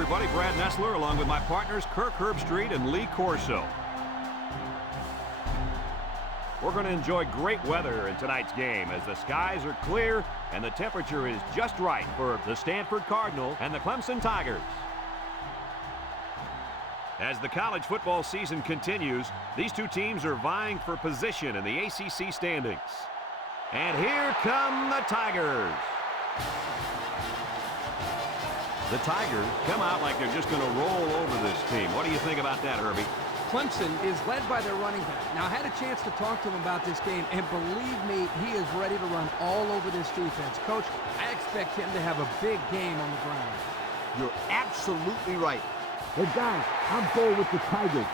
everybody. Brad Nessler along with my partners Kirk Herbstreit and Lee Corso. We're going to enjoy great weather in tonight's game as the skies are clear and the temperature is just right for the Stanford Cardinal and the Clemson Tigers. As the college football season continues, these two teams are vying for position in the ACC standings. And here come the Tigers. The Tigers come out like they're just going to roll over this team. What do you think about that, Herbie? Clemson is led by their running back. Now, I had a chance to talk to him about this game, and believe me, he is ready to run all over this defense. Coach, I expect him to have a big game on the ground. You're absolutely right. Hey, guys, I'm going with the Tigers.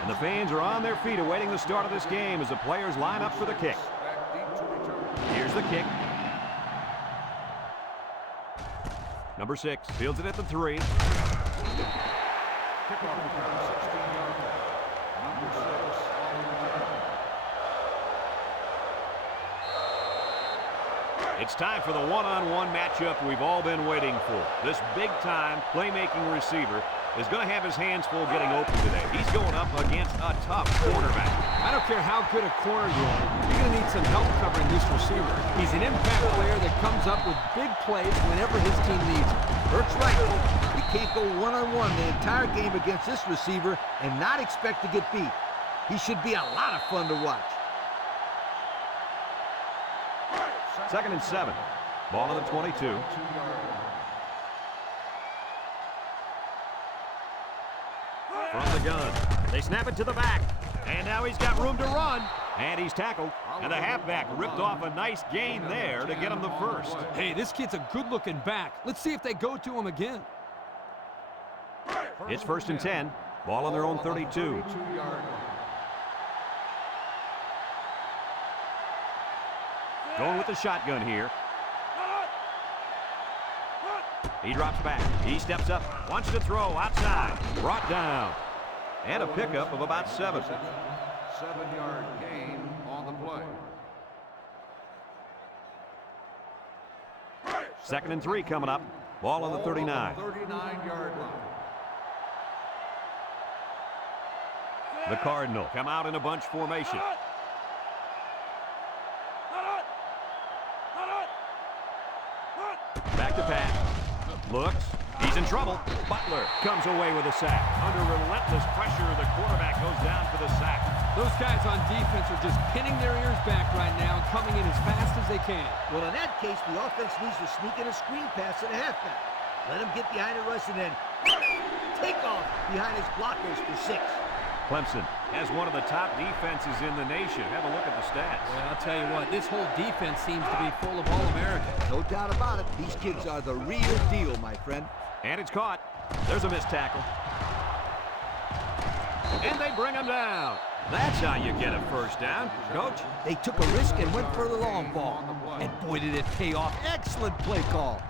And the fans are on their feet awaiting the start of this game as the players line up for the kick. Here's the kick. Number 6 fields it at the 3. It's time for the one-on-one matchup we've all been waiting for. This big-time playmaking receiver is going to have his hands full getting open today. He's going up against a tough quarterback. I don't care how good a corner you are, you're going to need some help covering this receiver. He's an impact player that comes up with big plays whenever his team needs him. Bert's right. You can't go one-on-one the entire game against this receiver and not expect to get beat. He should be a lot of fun to watch. 2nd and 7. Ball on the 22. From the gun. They snap it to the back. And now he's got room to run. And he's tackled. And the halfback ripped off a nice gain there to get him the first. Hey, this kid's a good-looking back. Let's see if they go to him again. It's 1st and 10. Ball on their own 32. Going with the shotgun here. He drops back. He steps up. Wants to throw outside. Brought down. And a pickup of about 7. 7-yard gain on the play. 2nd and 3 coming up. Ball on the 39. 39-yard line. The Cardinal come out in a bunch formation. Back to pass. Looks. He's in trouble. Butler comes away with a sack. Under relentless pressure, the quarterback goes down for the sack. Those guys on defense are just pinning their ears back right now and coming in as fast as they can. Well, in that case, the offense needs to sneak in a screen pass to the halfback. Let him get behind the rush and then take off behind his blockers for 6. Clemson has one of the top defenses in the nation. Have a look at the stats. Well, I'll tell you what, this whole defense seems to be full of All-Americans. No doubt about it. These kids are the real deal, my friend. And it's caught. There's a missed tackle. And they bring him down. That's how you get a first down, Coach. They took a risk and went for the long ball. And boy, did it pay off. Excellent play call.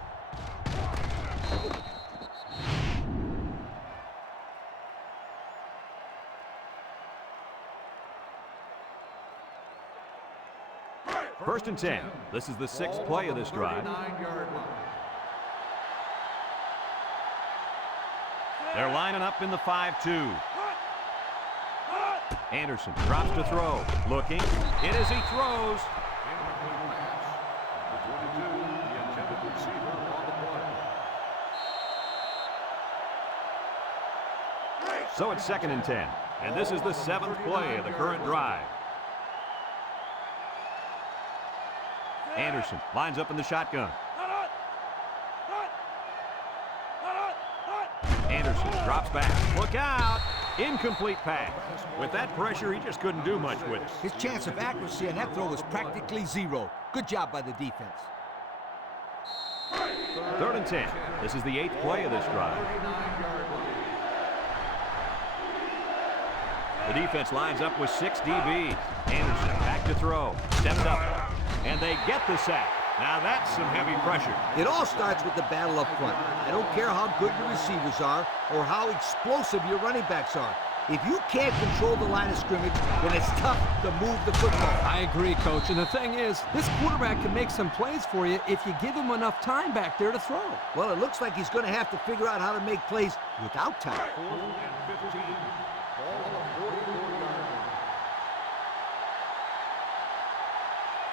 First and 10. This is the 6th play of this drive. 39-yard line. They're lining up in the 5-2. Anderson drops to throw. Looking. It is he throws. Incomplete pass. The 22, the intended receiver on the play. So it's 2nd and 10. And this is the 7th play of the current drive. Anderson lines up in the shotgun. Anderson drops back. Look out! Incomplete pass. With that pressure, he just couldn't do much with it. His chance of accuracy on that throw was practically zero. Good job by the defense. 3rd and 10. This is the 8th play of this drive. The defense lines up with 6 DBs. Anderson back to throw. Steps up. And they get the sack. Now that's some heavy pressure. It all starts with the battle up front. I don't care how good your receivers are or how explosive your running backs are. If you can't control the line of scrimmage, then it's tough to move the football. I agree, Coach. And the thing is, this quarterback can make some plays for you if you give him enough time back there to throw. Well, it looks like he's going to have to figure out how to make plays without time. 4th and 15. Ball on the 44-yard line.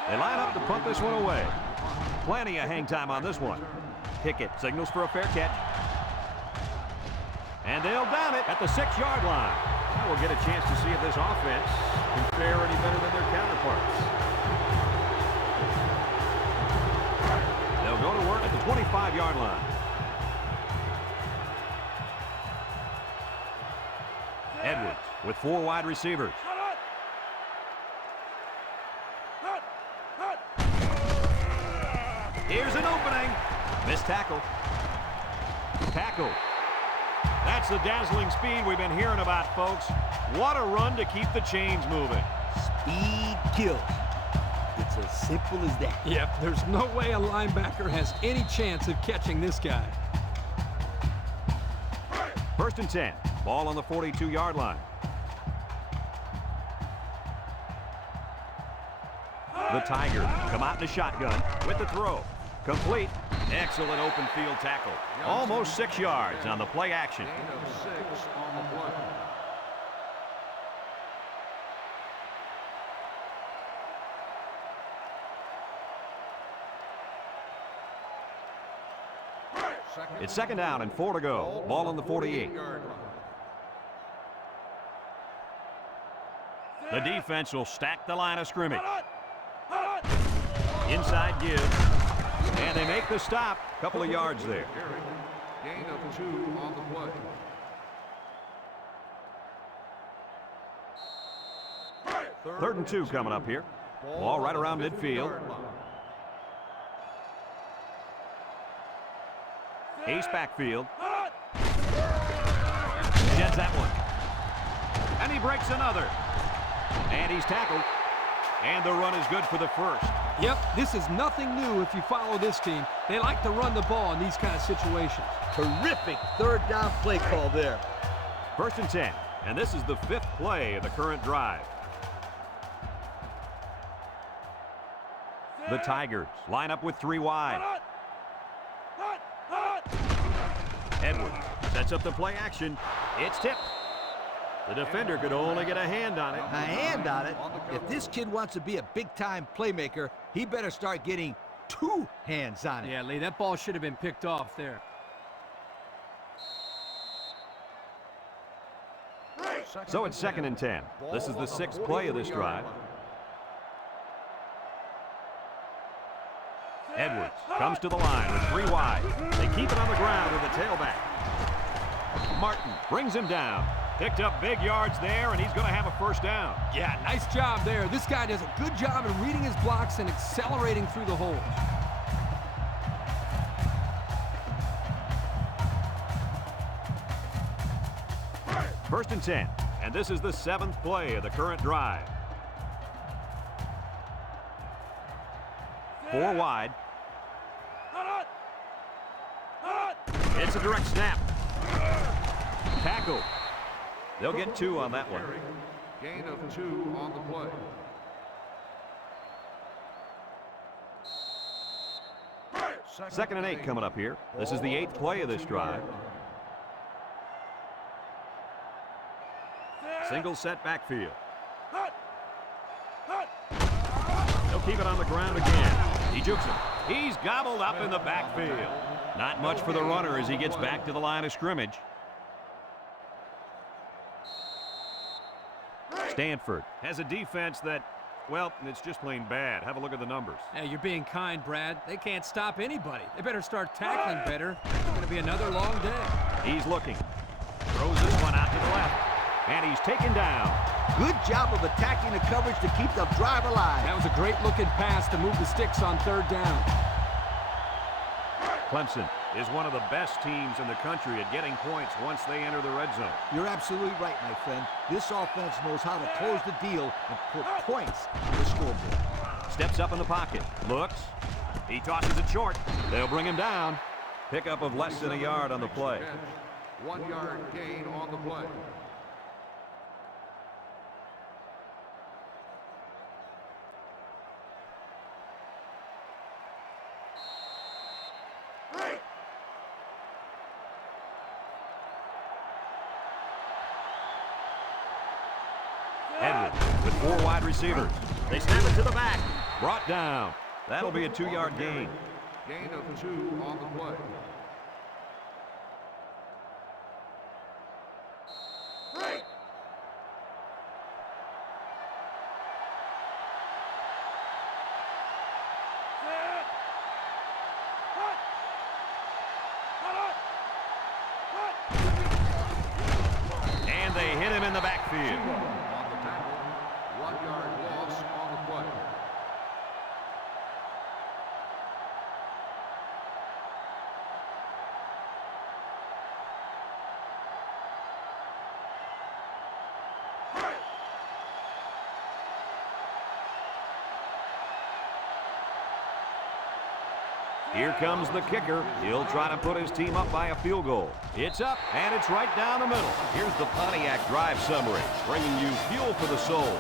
They line up to punt this one away. Plenty of hang time on this one. Pickett signals for a fair catch. And they'll down it at the 6-yard line. We'll get a chance to see if this offense can fare any better than their counterparts. They'll go to work at the 25-yard line. Edwards with 4 wide receivers. Here's an opening. Missed tackle. Tackle. That's the dazzling speed we've been hearing about, folks. What a run to keep the chains moving. Speed kills. It's as simple as that. Yep, there's no way a linebacker has any chance of catching this guy. 1st and 10. Ball on the 42-yard line. The Tigers come out in the shotgun with the throw. Complete. Excellent open field tackle. Almost 6 yards on the play action. Gain of 6 on the play. It's 2nd down and 4 to go. Ball on the 48. The defense will stack the line of scrimmage. Inside give. And they make the stop. Couple of yards there. Gain of 2 on the play. 3rd and 2 coming up here. Ball right around midfield. Ace backfield. Sheds that one. And he breaks another. And he's tackled. And the run is good for the 1st. Yep, this is nothing new if you follow this team. They like to run the ball in these kind of situations. Terrific 3rd down play call there. 1st and 10. And this is the 5th play of the current drive. The Tigers line up with 3 wide. Edwards sets up the play action. It's tipped. The defender could only get a hand on it. A hand on it? If this kid wants to be a big-time playmaker, he better start getting 2 hands on it. Yeah, Lee, that ball should have been picked off there. So it's 2nd and 10. This is the 6th play of this drive. Edwards comes to the line with 3 wide. They keep it on the ground with the tailback. Martin brings him down. Picked up big yards there, and he's going to have a 1st down. Yeah, nice job there. This guy does a good job in reading his blocks and accelerating through the holes. 1st and 10, and this is the 7th play of the current drive. 4 wide. It's a direct snap. Tackle. They'll get 2 on that one. Gain of 2 on the play. Second and 8 coming up here. This is the 8th play of this drive. Single set backfield. They'll keep it on the ground again. He jukes him. He's gobbled up in the backfield. Not much for the runner as he gets back to the line of scrimmage. Stanford has a defense that Well, it's just plain bad. Have a look at the numbers. Hey, you're being kind, Brad. They can't stop anybody. They better start tackling better. It's going to be another long day. He's looking. Throws this one out to the left. And he's taken down. Good job of attacking the coverage to keep the drive alive. That was a great-looking pass to move the sticks on third down. Clemson is one of the best teams in the country at getting points once they enter the red zone. You're absolutely right, my friend. This offense knows how to close the deal and put points on the scoreboard. Steps up in the pocket. Looks. He tosses it short. They'll bring him down. Pickup of less than a yard on the play. 1 yard gain on the play. Edwards with 4 wide receivers. They snap it to the back. Brought down. That'll be a 2-yard gain. Gain of 2 on the play. And they hit him in the backfield. On the tackle, 1 yard loss on the play. Here comes the kicker. He'll try to put his team up by a field goal. It's up, and it's right down the middle. Here's the Pontiac drive summary, bringing you fuel for the soul.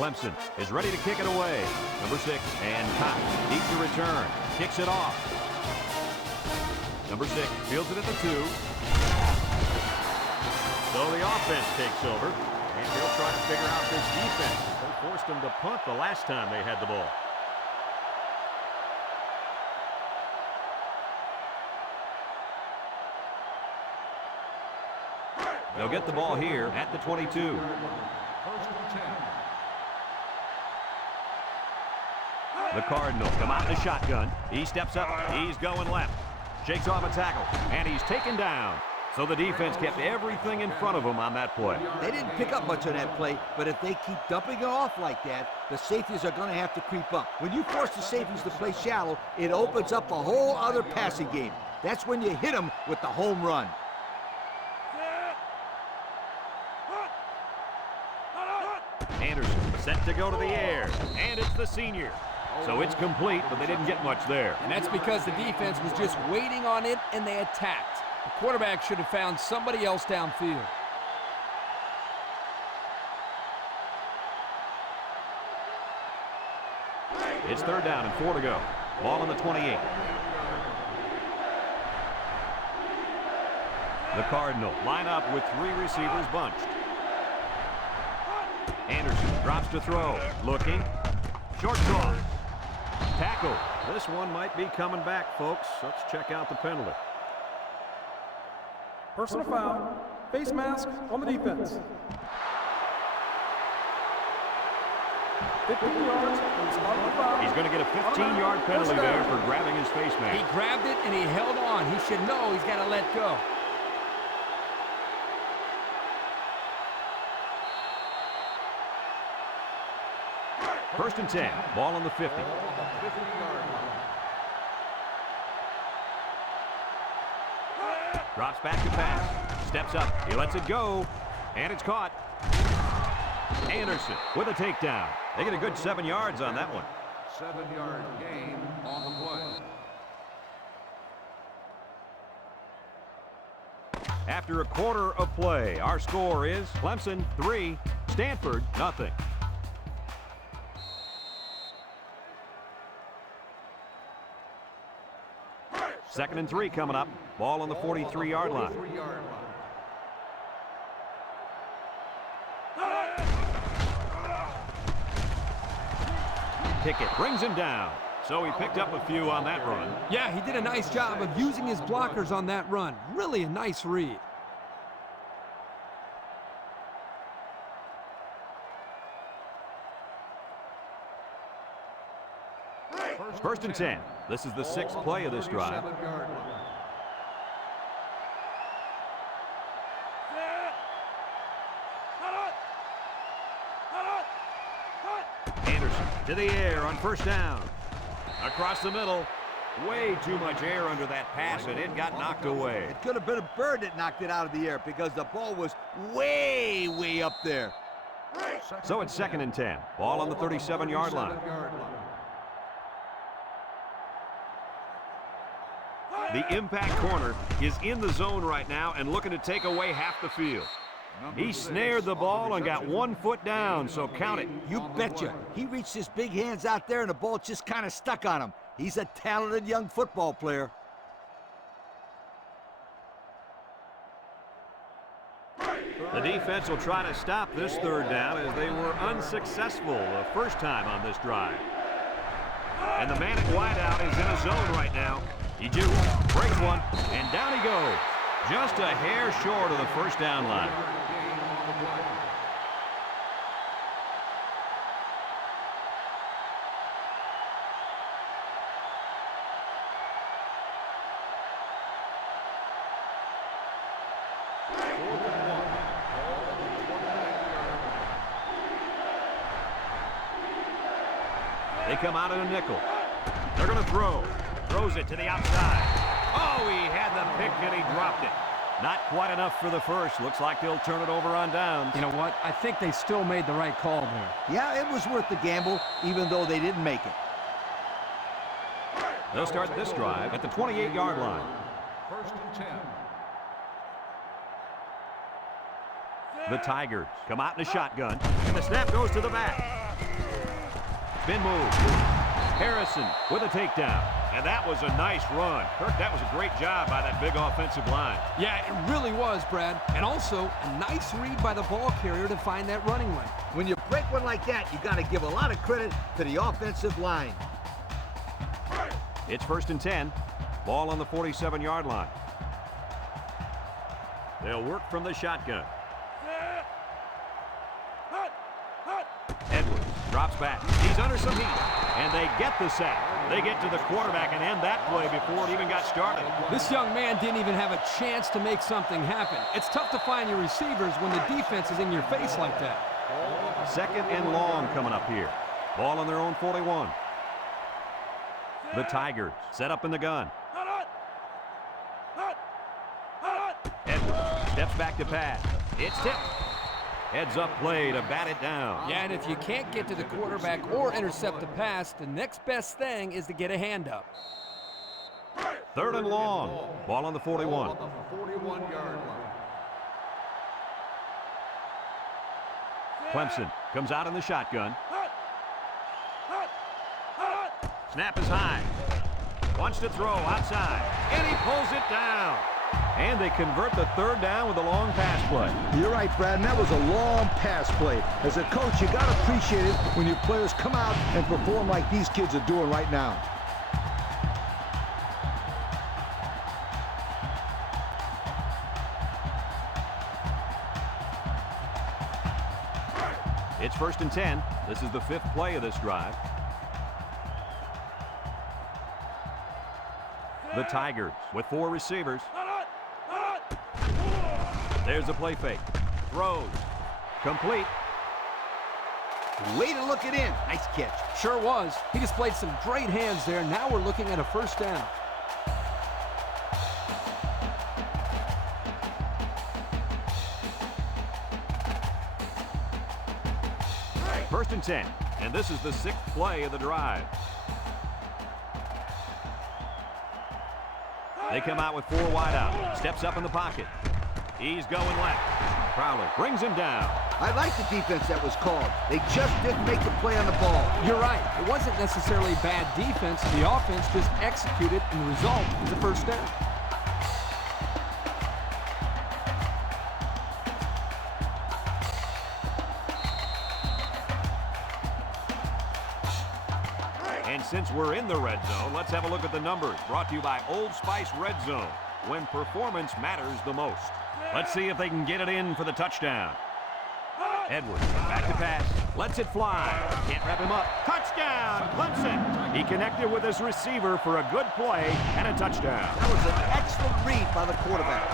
Clemson is ready to kick it away. Number 6, and Cotton deep to return. Kicks it off. Number 6 fields it at the 2. So the offense takes over, and he'll try to figure out this defense. They forced them to punt the last time they had the ball. They'll get the ball here at the 22. First and 10. The Cardinal come out in the shotgun. He steps up. He's going left. Shakes off a tackle, and he's taken down. So the defense kept everything in front of him on that play. They didn't pick up much on that play, but if they keep dumping it off like that, the safeties are going to have to creep up. When you force the safeties to play shallow, it opens up a whole other passing game. That's when you hit them with the home run. Anderson set to go to the air, and it's the senior. So it's complete, but they didn't get much there. And that's because the defense was just waiting on it, and they attacked. The quarterback should have found somebody else downfield. It's 3rd down and 4 to go. Ball on the 28. The Cardinal line up with 3 receivers bunched. Anderson drops to throw. Looking. Short cross. Tackle. This one might be coming back, folks. Let's check out the penalty. Personal foul, face mask on the defense. 15 yards from the spot of the foul. He's going to get a 15-yard penalty there for grabbing his face mask. He grabbed it, and he held on. He should know he's got to let go. First and 10. Ball on the 50. 50-yard line. Drops back to pass. Steps up. He lets it go. And it's caught. Anderson with a takedown. They get a good 7 yards on that one. 7-yard gain on the play. After a quarter of play, our score is Clemson 3, Stanford nothing. 2nd and 3 coming up. Ball on the 43-yard line. Pickett brings him down. So he picked up a few on that run. Yeah, he did a nice job of using his blockers on that run. Really a nice read. First and 10. This is the 6th play of this drive. Anderson to the air on 1st down. Across the middle. Way too much air under that pass, and it got knocked away. It could have been a bird that knocked it out of the air because the ball was way, way up there. So it's 2nd and 10. Ball on the 37-yard line. The impact corner is in the zone right now and looking to take away half the field. He snared the ball and got 1 foot down, so count it. You betcha. He reached his big hands out there and the ball just kind of stuck on him. He's a talented young football player. The defense will try to stop this 3rd down as they were unsuccessful the first time on this drive. And the man at wideout is in a zone right now. He jukes, breaks one, and down he goes. Just a hair short of the 1st down line. They come out in a nickel. They're going to throw. Throws it to the outside. Oh, he had the pick and he dropped it. Not quite enough for the first. Looks like they'll turn it over on downs. You know what? I think they still made the right call there. Yeah, it was worth the gamble, even though they didn't make it. They'll start this drive at the 28-yard line. 1st and 10. The Tigers come out in a shotgun, and the snap goes to the back. Spin move. Harrison with a takedown. And that was a nice run. Kirk, that was a great job by that big offensive line. Yeah, it really was, Brad. And also, a nice read by the ball carrier to find that running lane. When you break one like that, you got to give a lot of credit to the offensive line. It's 1st and 10. Ball on the 47-yard line. They'll work from the shotgun. Edwards drops back. He's under some heat. And they get the sack. They get to the quarterback and end that play before it even got started. This young man didn't even have a chance to make something happen. It's tough to find your receivers when the defense is in your face like that. 2nd and long coming up here. Ball on their own 41. The Tigers set up in the gun. Edwards steps back to pass. It's tipped. Heads up play to bat it down. Yeah, and if you can't get to the quarterback or intercept the pass, the next best thing is to get a hand up. 3rd and long. Ball on the 41. 41-yard line. Clemson comes out in the shotgun. Snap is high. Wants to throw outside. And he pulls it down. And they convert the 3rd down with a long pass play. You're right, Brad, and that was a long pass play. As a coach, you got to appreciate it when your players come out and perform like these kids are doing right now. It's 1st and 10. This is the 5th play of this drive. The Tigers with 4 receivers. There's a play fake. Throws. Complete. Way to look it in. Nice catch. Sure was. He displayed some great hands there. Now we're looking at a 1st down. First and 10. And this is the 6th play of the drive. They come out with 4 wide out. Steps up in the pocket. He's going left. Prowler brings him down. I like the defense that was called. They just didn't make the play on the ball. You're right. It wasn't necessarily bad defense. The offense just executed, and the result is a first down. And since we're in the red zone, let's have a look at the numbers. Brought to you by Old Spice Red Zone, when performance matters the most. Let's see if they can get it in for the touchdown. Edwards, back to pass, lets it fly. Can't wrap him up. Touchdown, Clemson. He connected with his receiver for a good play and a touchdown. That was an excellent read by the quarterback.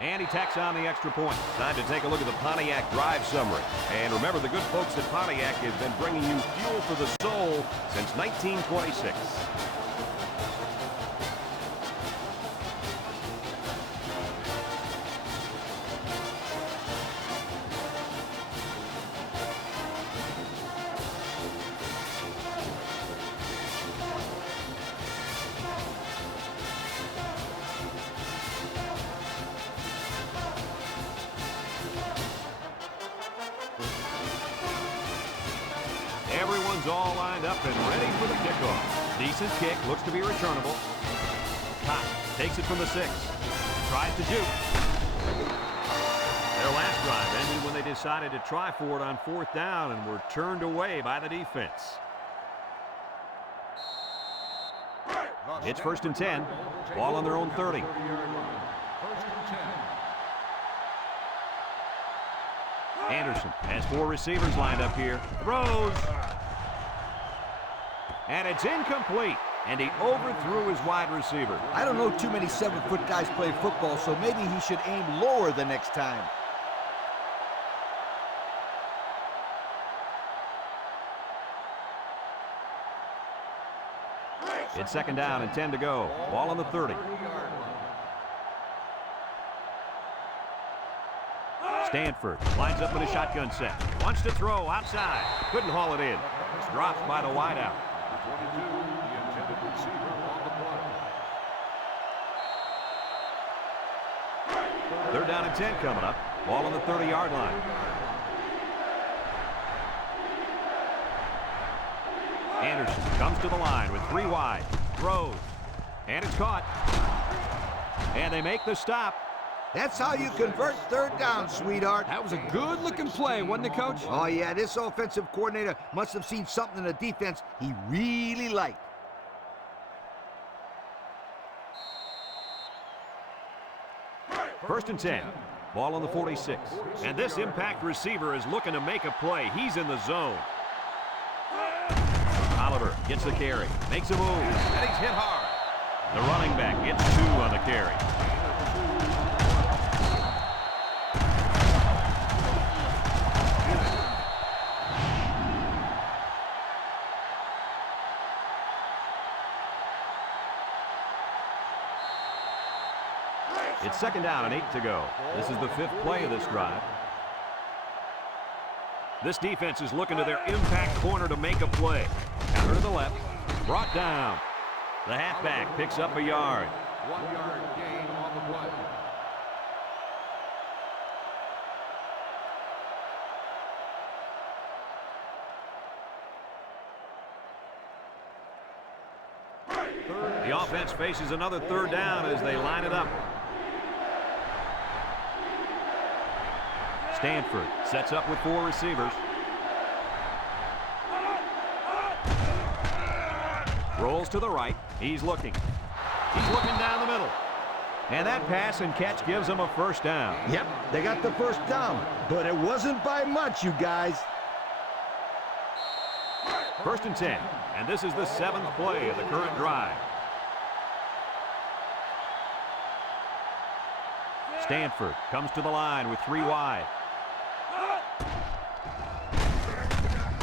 And he tacks on the extra point. Time to take a look at the Pontiac drive summary. And remember, the good folks at Pontiac have been bringing you fuel for the soul since 1926. Everyone's all lined up and ready for the kickoff. Decent kick, looks to be returnable. Cox takes it from the 6. Tries to juke. Their last drive ended when they decided to try for it on 4th down and were turned away by the defense. It's 1st and 10. Ball on their own 30. 1st and 10. Anderson has 4 receivers lined up here. Throws. And it's incomplete. And he overthrew his wide receiver. I don't know too many 7-foot guys play football, so maybe he should aim lower the next time. It's 2nd down and 10 to go. Ball on the 30. Stanford lines up in a shotgun set. Wants to throw outside. Couldn't haul it in. Dropped by the wideout. 22, the intended receiver on the play. 3rd down and 10 coming up. Ball on the 30-yard line. Anderson comes to the line with 3 wide. Throws. And it's caught. And they make the stop. That's how you convert 3rd down, sweetheart. That was a good-looking play, wasn't it, Coach? Oh, yeah, this offensive coordinator must have seen something in the defense he really liked. First and 10. Ball on the 46. And this impact receiver is looking to make a play. He's in the zone. Oliver gets the carry. Makes a move. And he's hit hard. The running back gets 2 on the carry. It's 2nd down and 8 to go. This is the 5th play of this drive. This defense is looking to their impact corner to make a play. Counter to the left. Brought down. The halfback picks up a yard. 1-yard gain on the play. The offense faces another 3rd down as they line it up. Stanford sets up with 4 receivers. Rolls to the right. He's looking. He's looking down the middle. And that pass and catch gives him a 1st down. Yep, they got the 1st down, but it wasn't by much, you guys. 1st and 10. And this is the 7th play of the current drive. Stanford comes to the line with 3 wide.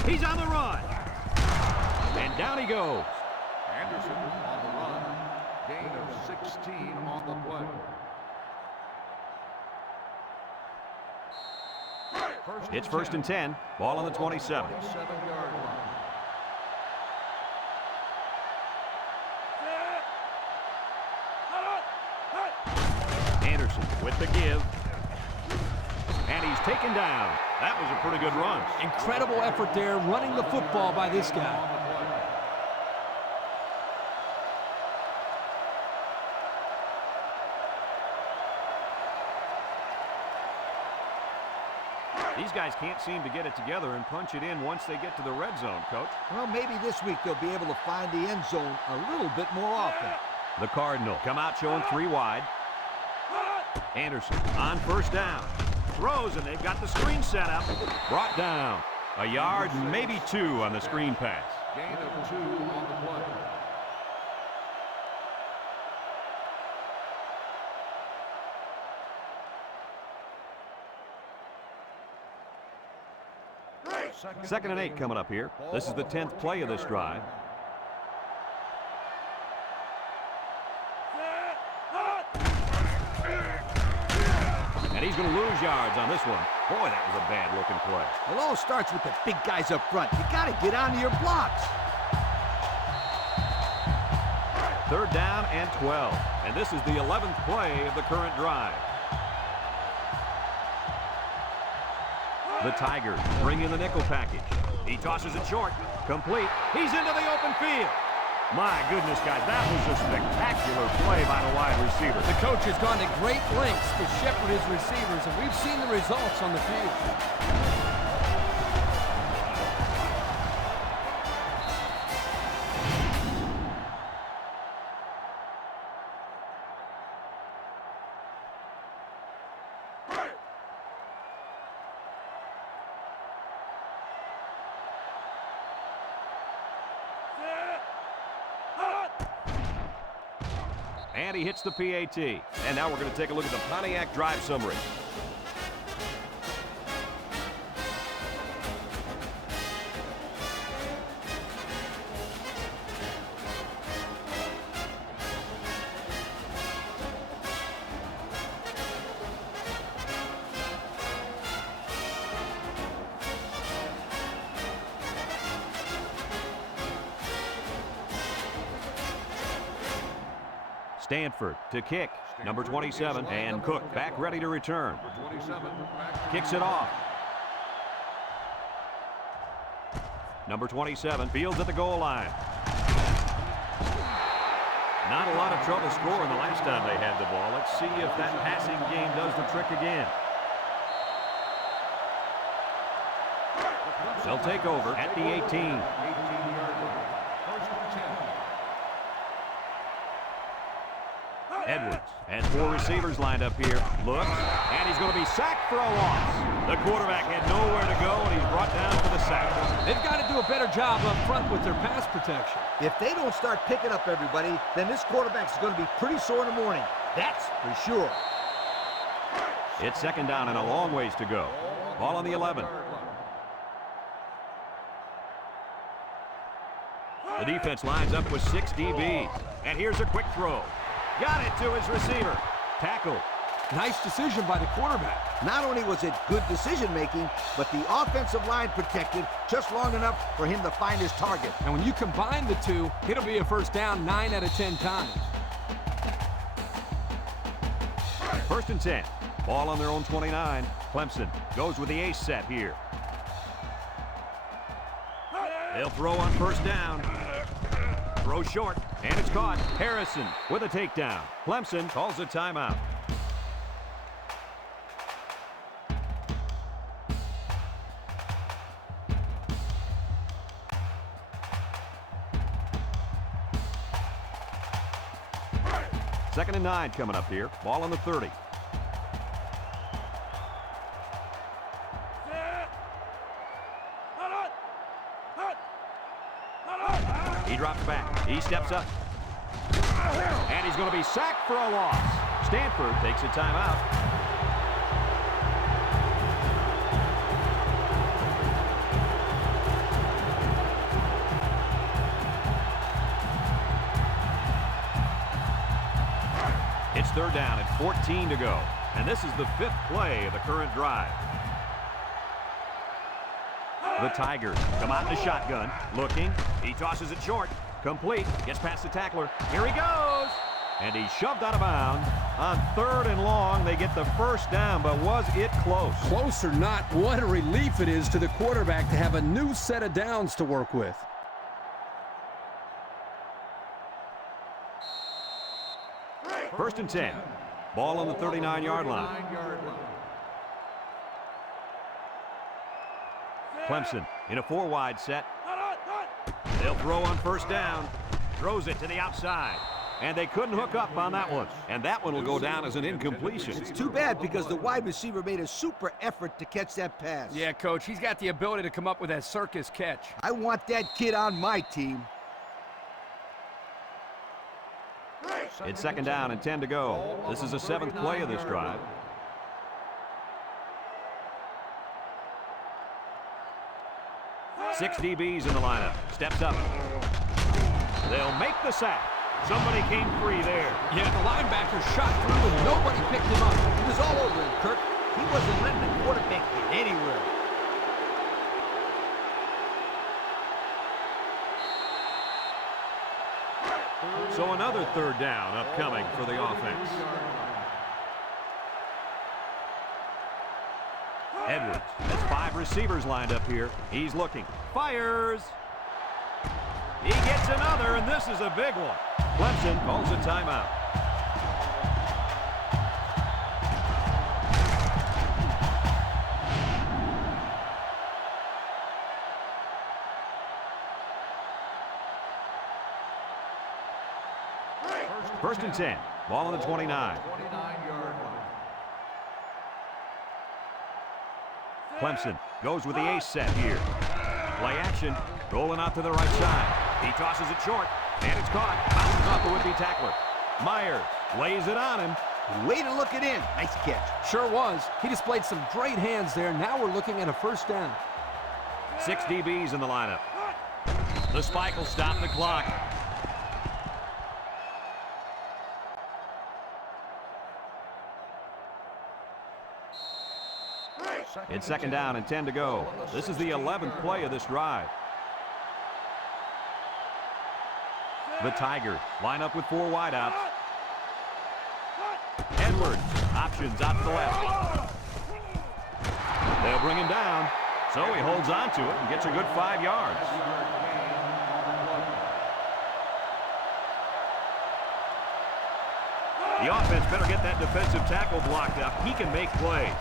He's on the run. Down he goes. Anderson on the run. Gain of 16 on the play. It's first and 10. Ball on the 27. 27-yard line. Anderson with the give. And he's taken down. That was a pretty good run. Incredible effort there running the football by this guy. These guys can't seem to get it together and punch it in once they get to the red zone, Coach. Well, maybe this week they'll be able to find the end zone a little bit more often. The Cardinal come out showing 3 wide. Anderson on first down. Throws, and they've got the screen set up. Brought down. A yard, maybe 2 on the screen pass. Gain of 2 on the play. Second and 8 coming up here. This is the 10th play of this drive. And he's going to lose yards on this one. Boy, that was a bad-looking play. It all starts with the big guys up front. You got to get onto your blocks. Third down and 12. And this is the 11th play of the current drive. The Tigers bring in the nickel package. He tosses it short. Complete. He's into the open field. My goodness, guys, that was a spectacular play by the wide receiver. The coach has gone to great lengths to shepherd his receivers, and we've seen the results on the field. And he hits the PAT. And now we're going to take a look at the Pontiac drive summary. Stanford to kick, number 27, and Cook back ready to return. Number 27, back to Kicks it off. Number 27 fields at the goal line. Not a lot of trouble scoring the last time they had the ball. Let's see if that passing game does the trick again. They'll take over at the 18. 18-yard line. First and 10. Edwards and 4 receivers lined up here. Looks, and he's going to be sacked for a loss. The quarterback had nowhere to go, and he's brought down for the sack. They've got to do a better job up front with their pass protection. If they don't start picking up everybody, then this quarterback's going to be pretty sore in the morning. That's for sure. It's second down and a long ways to go. Ball on the 11. The defense lines up with 6 DBs. And here's a quick throw. Got it to his receiver. Tackle. Nice decision by the quarterback. Not only was it good decision-making, but the offensive line protected just long enough for him to find his target. And when you combine the two, it'll be a first down 9 out of 10 times. First and 10. Ball on their own 29. Clemson goes with the ace set here. They'll throw on first down. Throw short, and it's caught. Harrison with a takedown. Clemson calls a timeout. Second and 9 coming up here. Ball on the 30. He drops back. He steps up. And he's going to be sacked for a loss. Stanford takes a timeout. It's third down at 14 to go. And this is the 5th play of the current drive. The Tigers come out in the shotgun. Looking. He tosses it short. Complete. Gets past the tackler. Here he goes. And he's shoved out of bounds. On 3rd and long, they get the first down, but was it close? Close or not, what a relief it is to the quarterback to have a new set of downs to work with. First and 10. Ball on the 39-yard line. Clemson in a 4-wide set. They'll throw on first down. Throws it to the outside. And they couldn't hook up on that one. And that one will go down as an incompletion. It's too bad because the wide receiver made a super effort to catch that pass. Yeah, Coach, he's got the ability to come up with that circus catch. I want that kid on my team. It's second down and 10 to go. This is the 7th play of this drive. Six DBs in the lineup. Steps up. They'll make the sack. Somebody came free there. Yeah, the linebacker shot through and nobody picked him up. He was all over him, Kirk. He wasn't letting the quarterback get anywhere. So another third down upcoming for the offense. Edwards has 5 receivers lined up here. He's looking. Fires. He gets another, and this is a big one. Clemson calls a timeout. First and 10. Ball on the 29. Clemson goes with the ace set here. Play action. Rolling out to the right side. He tosses it short. And it's caught. Bounces off the would-be tackler. Myers lays it on him. Way to look it in. Nice catch. Sure was. He displayed some great hands there. Now we're looking at a first down. 6 DBs in the lineup. The spike will stop the clock. It's second down and 10 to go. This is the 11th play of this drive. The Tigers line up with 4 wideouts. Edwards options out to the left. They'll bring him down. So he holds on to it and gets a good 5 yards. The offense better get that defensive tackle blocked up. He can make plays.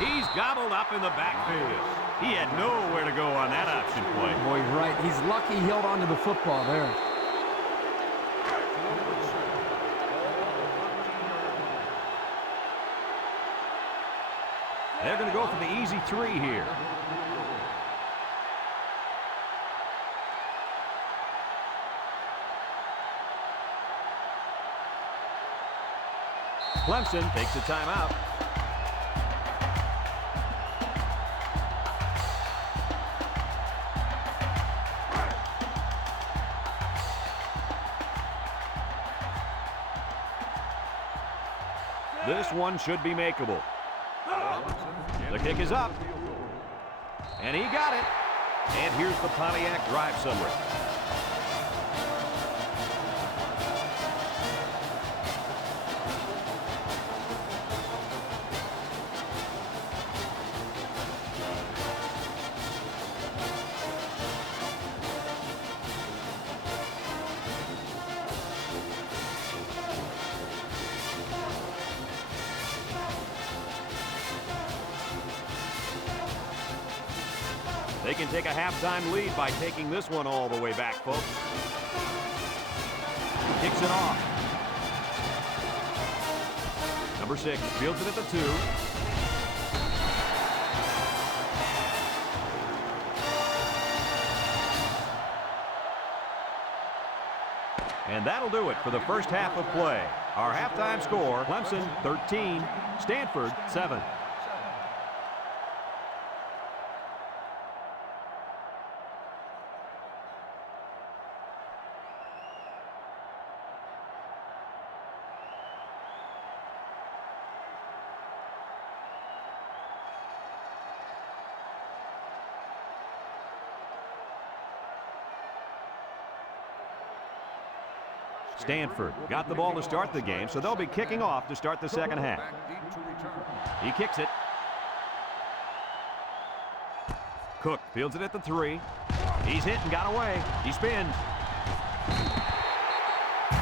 He's gobbled up in the backfield. He had nowhere to go on that option play. Boy, you're right. He's lucky he held on to the football there. They're going to go for the easy 3 here. Clemson takes a timeout. This one should be makeable. The kick is up. And he got it. And here's the Pontiac drive summary. They can take a halftime lead by taking this one all the way back, folks. Kicks it off. Number 6 fields it at the 2. And that'll do it for the first half of play. Our halftime score, Clemson 13, Stanford 7. Stanford got the ball to start the game, so they'll be kicking off to start the second half. Back deep to return. He kicks it. Cook fields it at the 3. He's hit and got away. He spins.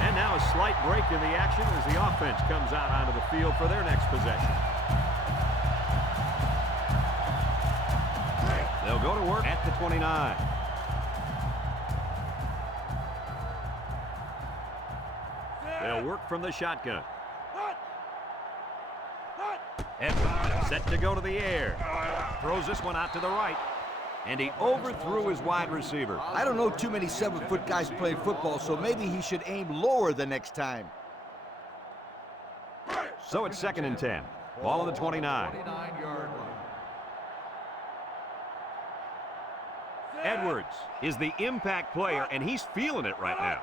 And now a slight break in the action as the offense comes out onto the field for their next possession. They'll go to work at the 29. They'll work from the shotgun. Edwards set to go to the air. Throws this one out to the right. And he overthrew his wide receiver. I don't know too many 7-foot guys playing football, so maybe he should aim lower the next time. So it's 2nd and 10. Ball on the 29. 29-yard line. Edwards is the impact player, and he's feeling it right now.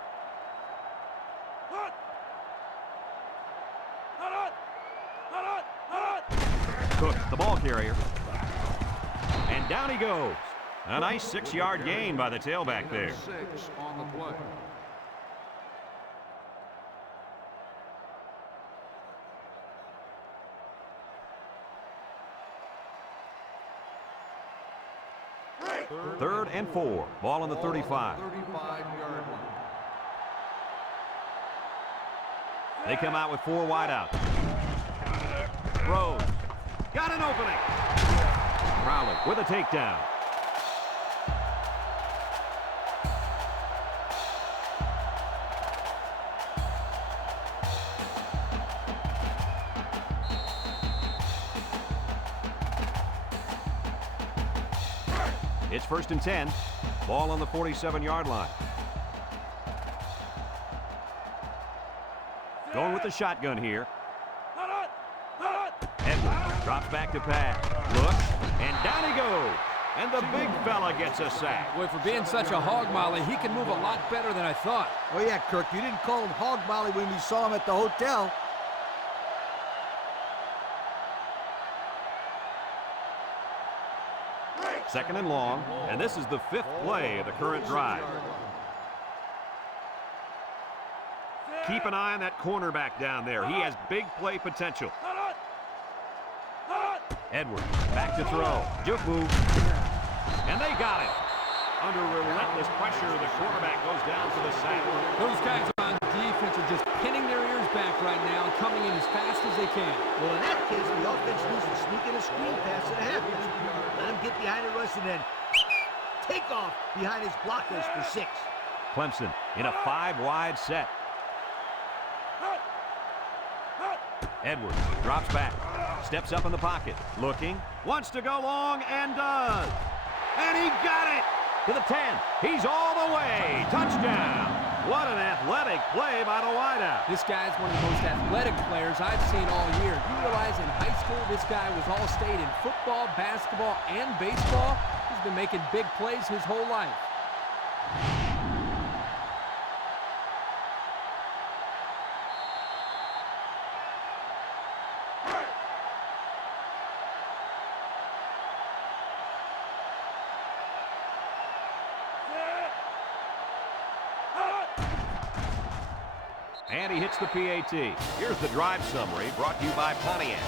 Cook, the ball carrier. And down he goes. A nice 6-yard gain by the tailback there. 6 on the play. Third and 4. Ball on the 35. 35-yard line. They come out with 4 wideouts. Throws. Got an opening. Crowley with a takedown. It's 1st and 10. Ball on the 47-yard line. Going with the shotgun here. Edwards drops back to pass. Looks, and down he goes. And the big fella gets a sack. Boy, for being such a hog molly, he can move a lot better than I thought. Oh yeah, Kirk, you didn't call him hog molly when we saw him at the hotel. Second and long, and this is the 5th play of the current drive. Keep an eye on that cornerback down there. He has big play potential. Edwards back to throw. Juke move. And they got it. Under relentless pressure, the quarterback goes down for the sack. Those guys on defense are just pinning their ears back right now and coming in as fast as they can. Well, in that case, the offense needs to sneak in a screen pass and a halfback. Let him get behind the rush and then take off behind his blockers for 6. Clemson in a 5-wide set. Edwards drops back, steps up in the pocket, looking, wants to go long, and does. And he got it to the 10. He's all the way. Touchdown. What an athletic play by the wideout. This guy's one of the most athletic players I've seen all year. You realize in high school this guy was all-state in football, basketball, and baseball. He's been making big plays his whole life. And he hits the PAT. Here's the drive summary brought to you by Pontiac.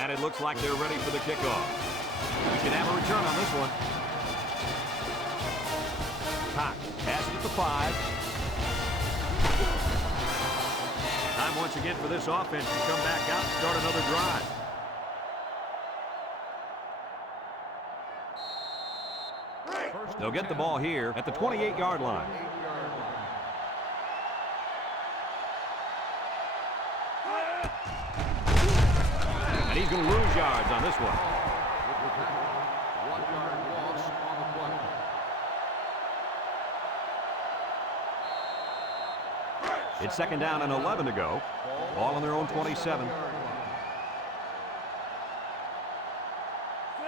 And it looks like they're ready for the kickoff. We can have a return on this one. Cox passes at the 5. Time once again for this offense to come back out and start another drive. They'll get the ball here at the 28-yard line. And he's going to lose yards on this one. 1-yard loss on the play. It's second down and 11 to go. Ball on their own 27.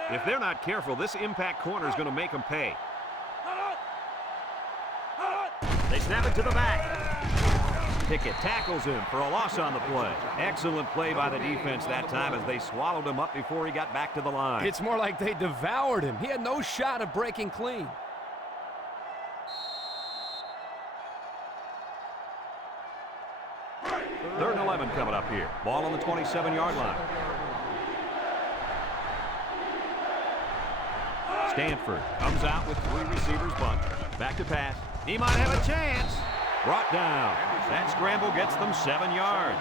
If they're not careful, this impact corner is going to make them pay. They snap it to the back. Pickett tackles him for a loss on the play. Excellent play by the defense that time as they swallowed him up before he got back to the line. It's more like they devoured him. He had no shot of breaking clean. Third and 11 coming up here. Ball on the 27-yard line. Stanford comes out with 3 receivers bunch. Back to pass. He might have a chance. Brought down. That scramble gets them 7 yards.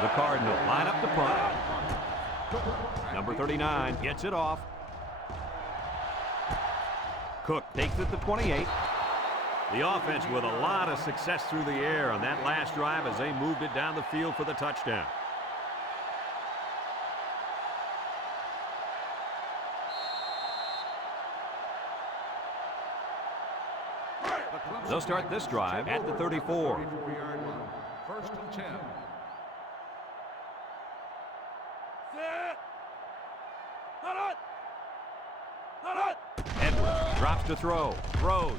The Cardinal line up the punt. Number 39 gets it off. Cook takes it to 28. The offense with a lot of success through the air on that last drive as they moved it down the field for the touchdown. They'll start this drive at the 34. First and 10. Edwards drops to throw. Throws.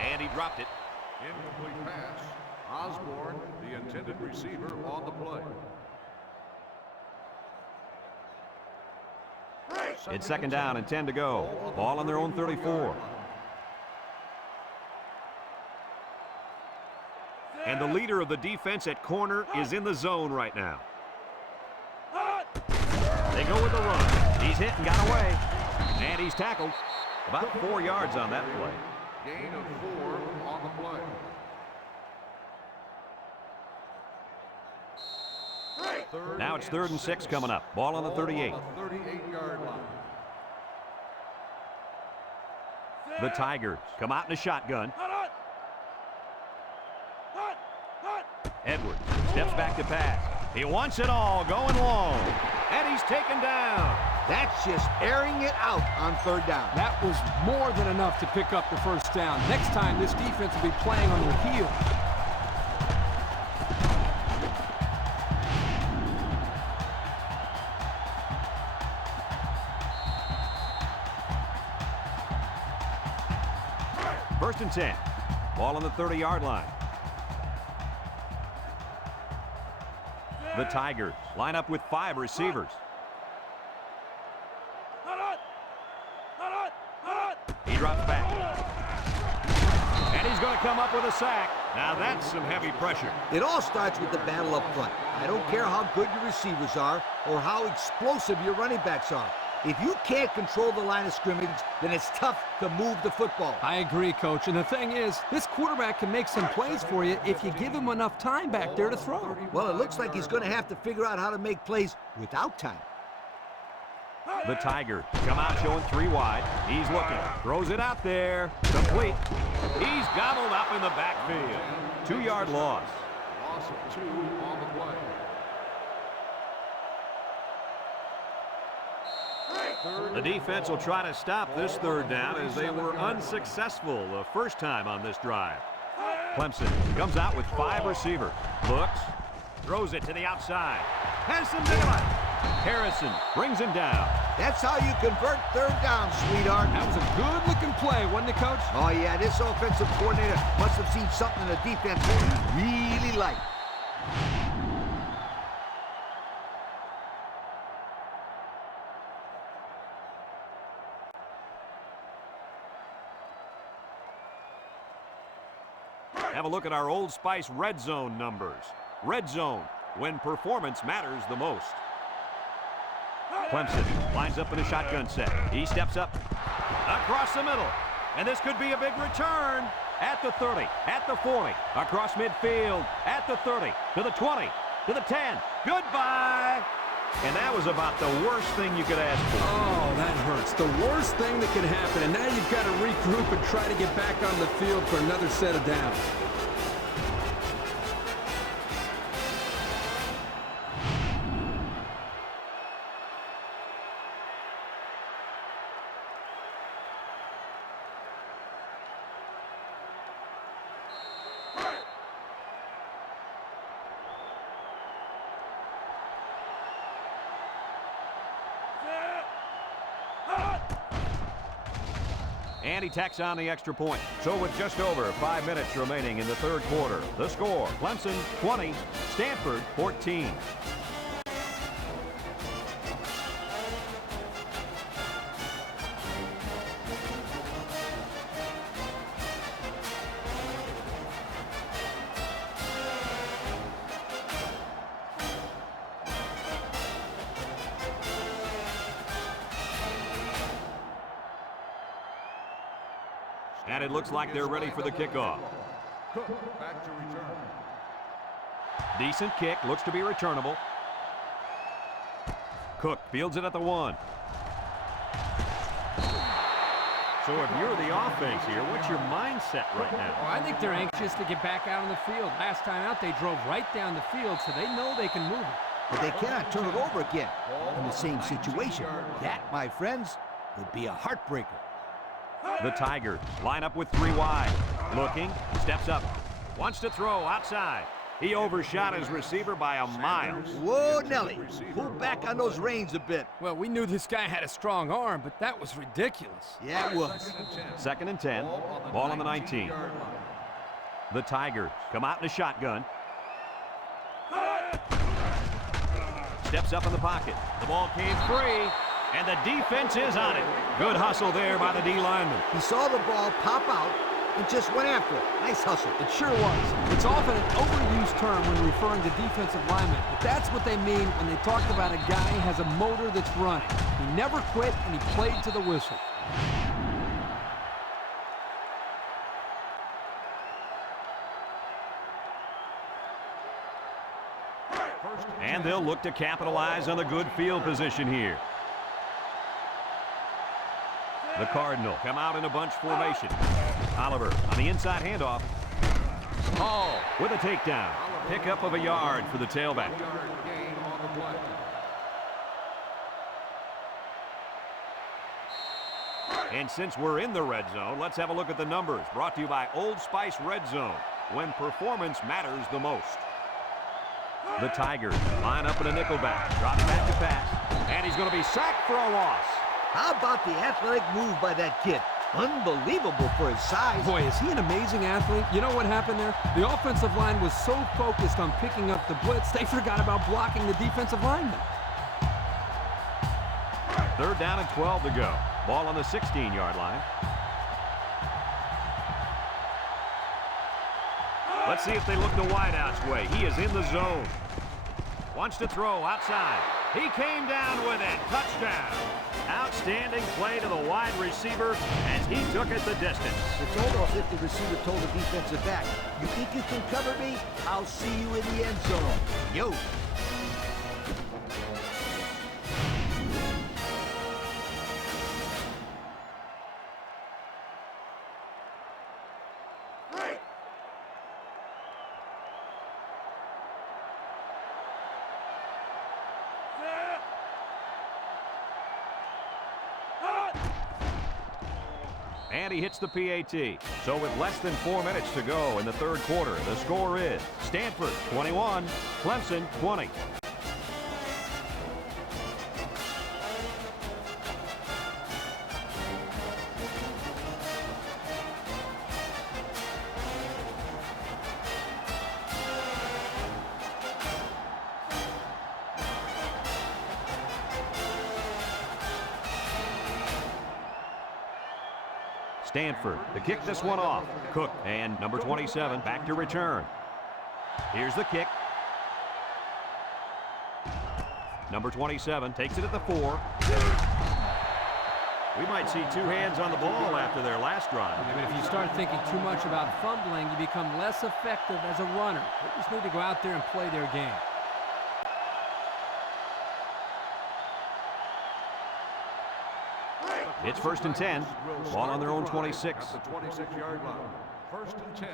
And he dropped it. Incomplete pass. Osborne, the intended receiver, on the play. It's second down and 10 to go. Ball on their own 34. And the leader of the defense at corner is in the zone right now. They go with the run. He's hit and got away. And he's tackled. About 4 yards on that play. Gain of 4 on the play. Now it's 3rd and 6 coming up. Ball on the 38. 38-yard line. The Tigers come out in a shotgun. Edwards steps back to pass. He wants it all, going long. And he's taken down. That's just airing it out on 3rd down. That was more than enough to pick up the first down. Next time, this defense will be playing on their heels. First and 10. Ball on the 30-yard line. The Tigers line up with 5 receivers. He drops back. And he's going to come up with a sack. Now that's some heavy pressure. It all starts with the battle up front. I don't care how good your receivers are or how explosive your running backs are. If you can't control the line of scrimmage, then it's tough to move the football. I agree, Coach. And the thing is, this quarterback can make some plays for you if you give him enough time back there to throw. Well, it looks like he's going to have to figure out how to make plays without time. The Tigers come out showing 3 wide. He's looking. Throws it out there. Complete. He's gobbled up in the backfield. 2-yard loss. Loss of 2 on the play. The defense will try to stop this 3rd down as they were unsuccessful the first time on this drive. Clemson comes out with 5 receivers. Looks. Throws it to the outside. Has some daylight. Harrison brings him down. That's how you convert 3rd down, sweetheart. That was a good-looking play, wasn't it, Coach? Oh, yeah, this offensive coordinator must have seen something in the defense that he really liked. Have a look at our Old Spice red zone numbers. Red zone, when performance matters the most. Clemson lines up in a shotgun set. He steps up across the middle. And this could be a big return. At the 30, at the 40, across midfield, at the 30, to the 20, to the 10. Goodbye. And that was about the worst thing you could ask for. Oh, that hurts. The worst thing that can happen. And now you've got to regroup and try to get back on the field for another set of downs. And he tacks on the extra point. So with just over 5 minutes remaining in the third quarter, the score, Clemson 20, Stanford 14. And it looks like they're ready for the kickoff. Cook back to return. Decent kick, looks to be returnable. Cook fields it at the 1. So if you're the offense here, what's your mindset right now? Well, I think they're anxious to get back out on the field. Last time out, they drove right down the field, so they know they can move it. But they cannot turn it over again in the same situation. That, my friends, would be a heartbreaker. The Tigers line up with 3 wide. Looking, steps up, wants to throw outside. He overshot his receiver by a mile. Whoa, Nelly, pull back on those reins a bit. Well, we knew this guy had a strong arm, but that was ridiculous. Yeah, it was. 2nd and 10, ball on the 19. The Tigers come out in a shotgun. Steps up in the pocket. The ball came free, and the defense is on it. Good hustle there by the D lineman. He saw the ball pop out and just went after it. Nice hustle. It sure was. It's often an overused term when referring to defensive linemen, but that's what they mean when they talk about a guy who has a motor that's running. He never quit, and he played to the whistle. And they'll look to capitalize on the good field position here. The Cardinal come out in a bunch formation. Oliver on the inside handoff. Hall with a takedown. Pickup of a yard for the tailback. And since we're in the red zone, let's have a look at the numbers. Brought to you by Old Spice Red Zone, when performance matters the most. The Tigers line up in a nickelback. Drops back to pass. And he's going to be sacked for a loss. How about the athletic move by that kid? Unbelievable for his size. Boy, is he an amazing athlete. You know what happened there? The offensive line was so focused on picking up the blitz, they forgot about blocking the defensive lineman. 3rd down and 12 to go. Ball on the 16-yard line. Let's see if they look the wideout's way. He is in the zone. Wants to throw outside. He came down with it. Touchdown. Outstanding play to the wide receiver as he took it the distance. It's almost if the receiver told the defensive back, you think you can cover me? I'll see you in the end zone. Yo. And he hits the PAT. So with less than 4 minutes to go in the third quarter, the score is Stanford 21, Clemson 20. Stanford to kick this one off. Cook and number 27 back to return. Here's the kick. Number 27 takes it at the 4. We might see 2 hands on the ball after their last drive. Yeah, but if you start thinking too much about fumbling, you become less effective as a runner. They just need to go out there and play their game. It's 1st and 10. Ball on their own 26. At the 26-yard line. 1st and 10.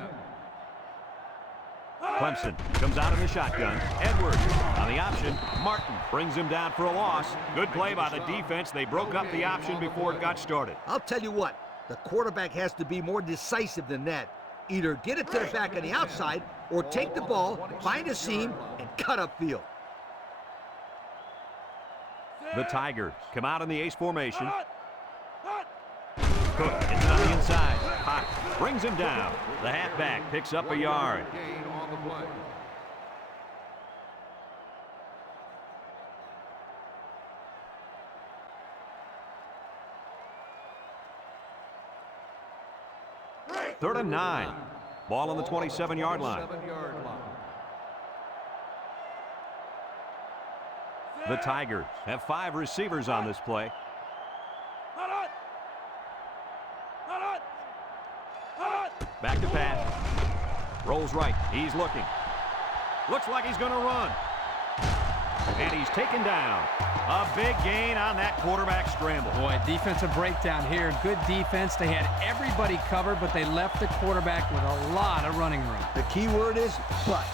Clemson comes out in the shotgun. Edwards on the option. Martin brings him down for a loss. Good play by the defense. They broke up the option before it got started. I'll tell you what, the quarterback has to be more decisive than that. Either get it to the back on the outside or take the ball, find a seam, and cut upfield. The Tigers come out in the ace formation. Cook gets it on the inside. Hot brings him down. The halfback picks up a yard. Gain on the play. Third and 9. Ball on the 27-yard line. The Tigers have 5 receivers on this play. Back to pass. Rolls right. He's looking. Looks like he's going to run. And he's taken down. A big gain on that quarterback scramble. Boy, defensive breakdown here. Good defense. They had everybody covered, but they left the quarterback with a lot of running room. The key word is but.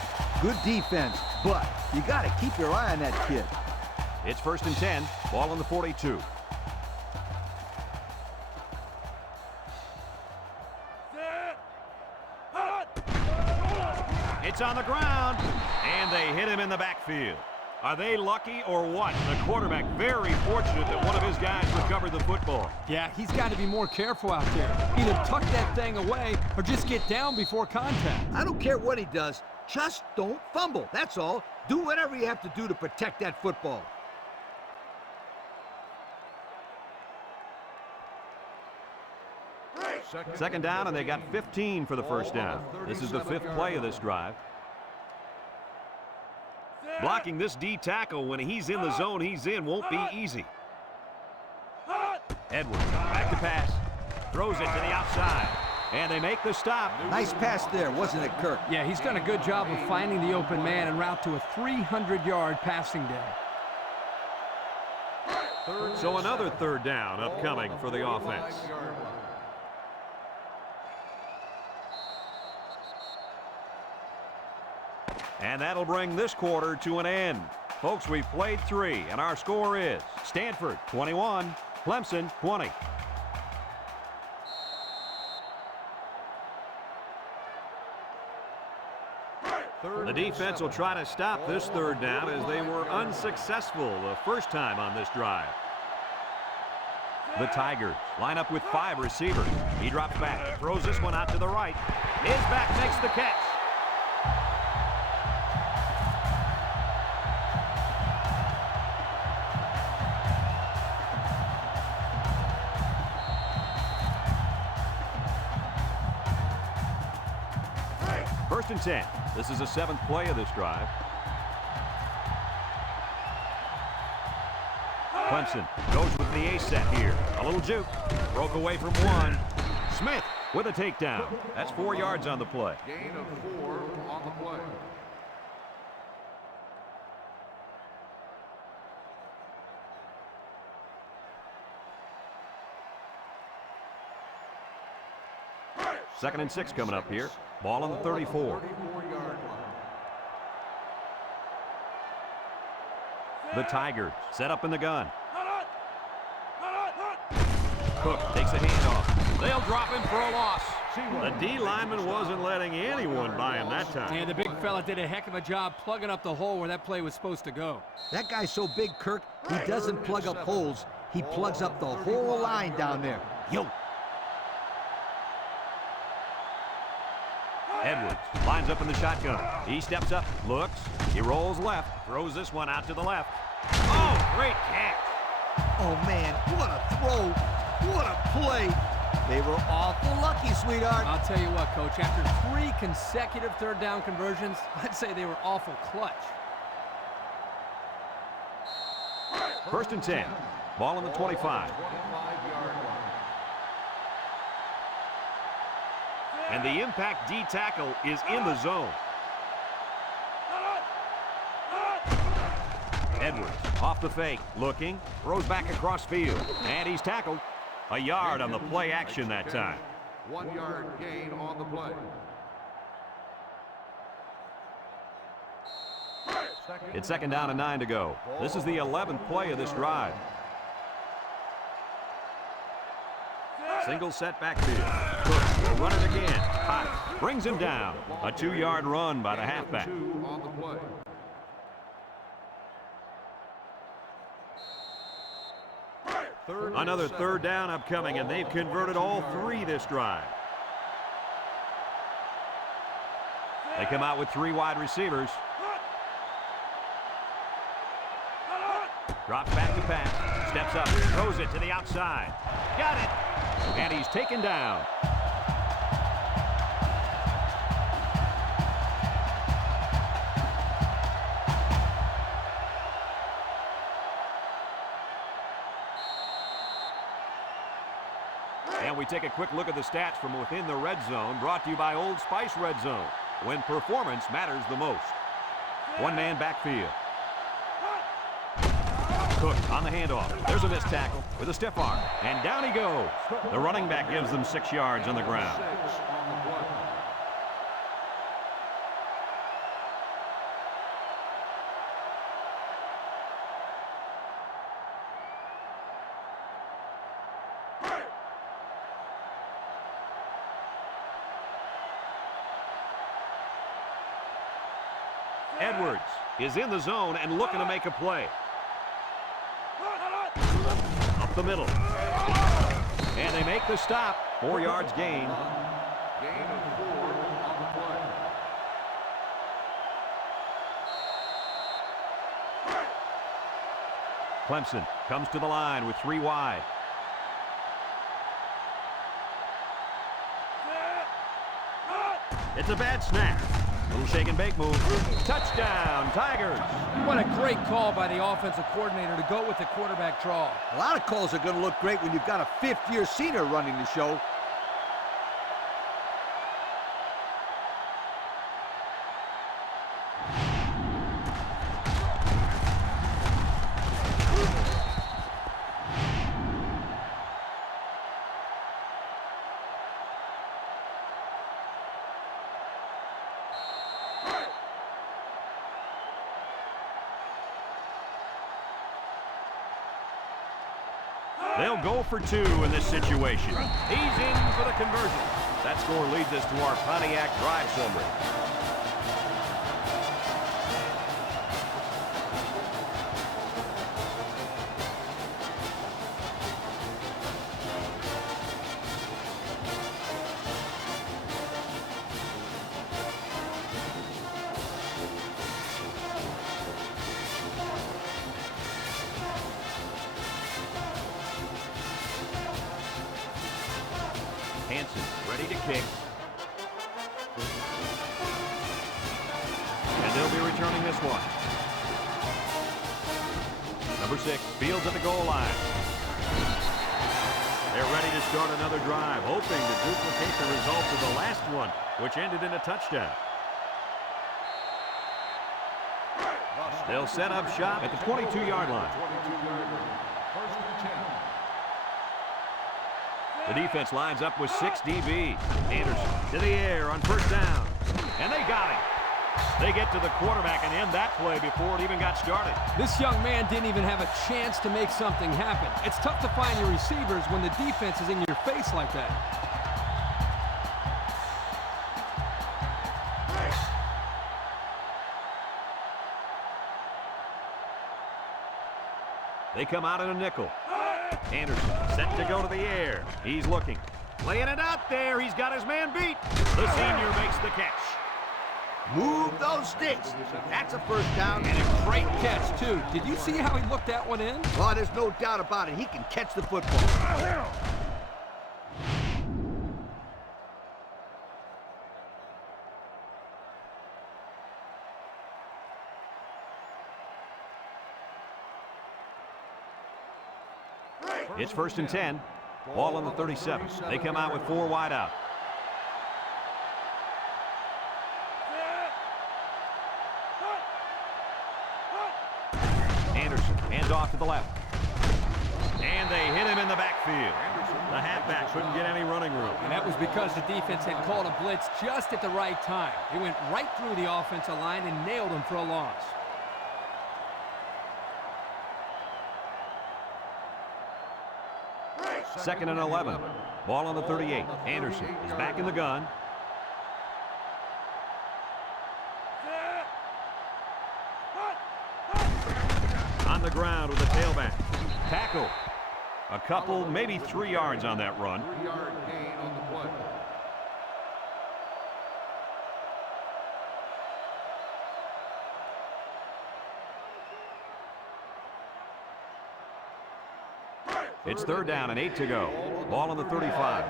Good defense, but you got to keep your eye on that kid. It's 1st and 10. Ball on the 42. It's on the ground, and they hit him in the backfield. Are they lucky or what? The quarterback very fortunate that one of his guys recovered the football. Yeah, he's got to be more careful out there. Either tuck that thing away or just get down before contact. I don't care what he does. Just don't fumble. That's all. Do whatever you have to do to protect that football. Second down, and they got 15 for the first down. This is the 5th play of this drive. Blocking this D tackle when he's in the zone he's in won't be easy. Edwards back to pass. Throws it to the outside. And they make the stop. Nice pass there, wasn't it, Kirk? Yeah, he's done a good job of finding the open man en route to a 300-yard passing day. So another 3rd down upcoming for the offense. And that'll bring this quarter to an end. Folks, we've played 3, and our score is Stanford 21, Clemson 20. The defense will try to stop this 3rd down as they were unsuccessful the first time on this drive. The Tigers line up with 5 receivers. He drops back, throws this one out to the right. His back makes the catch. First and 10. This is the 7th play of this drive. Clemson goes with the A set here. A little juke. Broke away from 1. Smith with a takedown. That's 4 yards on the play. Gain of 4 on the play. Second and 6 coming up here. Ball on the 34. The Tigers set up in the gun. Cook takes a handoff. They'll drop him for a loss. The D lineman wasn't letting anyone by him that time. And the big fella did a heck of a job plugging up the hole where that play was supposed to go. That guy's so big, Kirk, he doesn't plug up holes. He plugs up the whole line down there. Yo. Edwards lines up in the shotgun. He steps up, looks, he rolls left, throws this one out to the left. Oh, great catch. Oh, man, what a throw. What a play. They were awful lucky, sweetheart. I'll tell you what, Coach, after 3 consecutive 3rd down conversions, I'd say they were awful clutch. First and 10. Ball on the 25. And the impact D tackle is in the zone. Edwards off the fake, looking, throws back across field, and he's tackled. A yard on the play action that time. 1 yard gain on the play. It's 2nd down and 9 to go. This is the 11th play of this drive. Single set backfield. Cook will run it again. Hot brings him down. A 2-yard run by the halfback. 2 on the play. Another third down upcoming, and they've converted all 3 this drive. They come out with 3 wide receivers. Drops back to pass. Steps up. Throws it to the outside. Got it. And he's taken down. And we take a quick look at the stats from within the red zone, brought to you by Old Spice Red Zone, when performance matters the most. One-man backfield. Cook on the handoff. There's a missed tackle with a stiff arm, and down he goes. The running back gives them 6 yards on the ground. Edwards is in the zone and looking to make a play. Up the middle. And they make the stop. 4 yards gain. Gain of 4 on the play. Clemson comes to the line with 3 wide. It's a bad snap. Little shake and bake move. Touchdown, Tigers. What a great call by the offensive coordinator to go with the quarterback draw. A lot of calls are going to look great when you've got a 5th-year senior running the show. They'll go for 2 in this situation. He's in for the conversion. That score leads us to our Pontiac drive summary. Ready to kick. And they'll be returning this one. Number 6, Fields at the goal line. They're ready to start another drive, hoping to duplicate the results of the last one, which ended in a touchdown. They'll set up shop at the 22-yard line. First and 10. The defense lines up with 6 DBs. Anderson to the air on first down. And they got him. They get to the quarterback and end that play before it even got started. This young man didn't even have a chance to make something happen. It's tough to find your receivers when the defense is in your face like that. They come out in a nickel. Anderson set to go to the air. He's looking. Laying it out there. He's got his man beat. The senior makes the catch. Move those sticks. That's a first down. And a great catch, too. Did you see how he looked that one in? Well, there's no doubt about it. He can catch the football. It's first and 10. Ball on the 37. They come out with 4 wide out. Anderson hands off to the left. And they hit him in the backfield. The halfback couldn't get any running room. And that was because the defense had called a blitz just at the right time. He went right through the offensive line and nailed him for a loss. Second and 11. Ball on the 38. Anderson is back in the gun. On the ground with the tailback. Tackle. A couple, maybe 3 yards on that run. 3-yard gain on the play. It's 3rd down and 8 to go. Ball on the 35.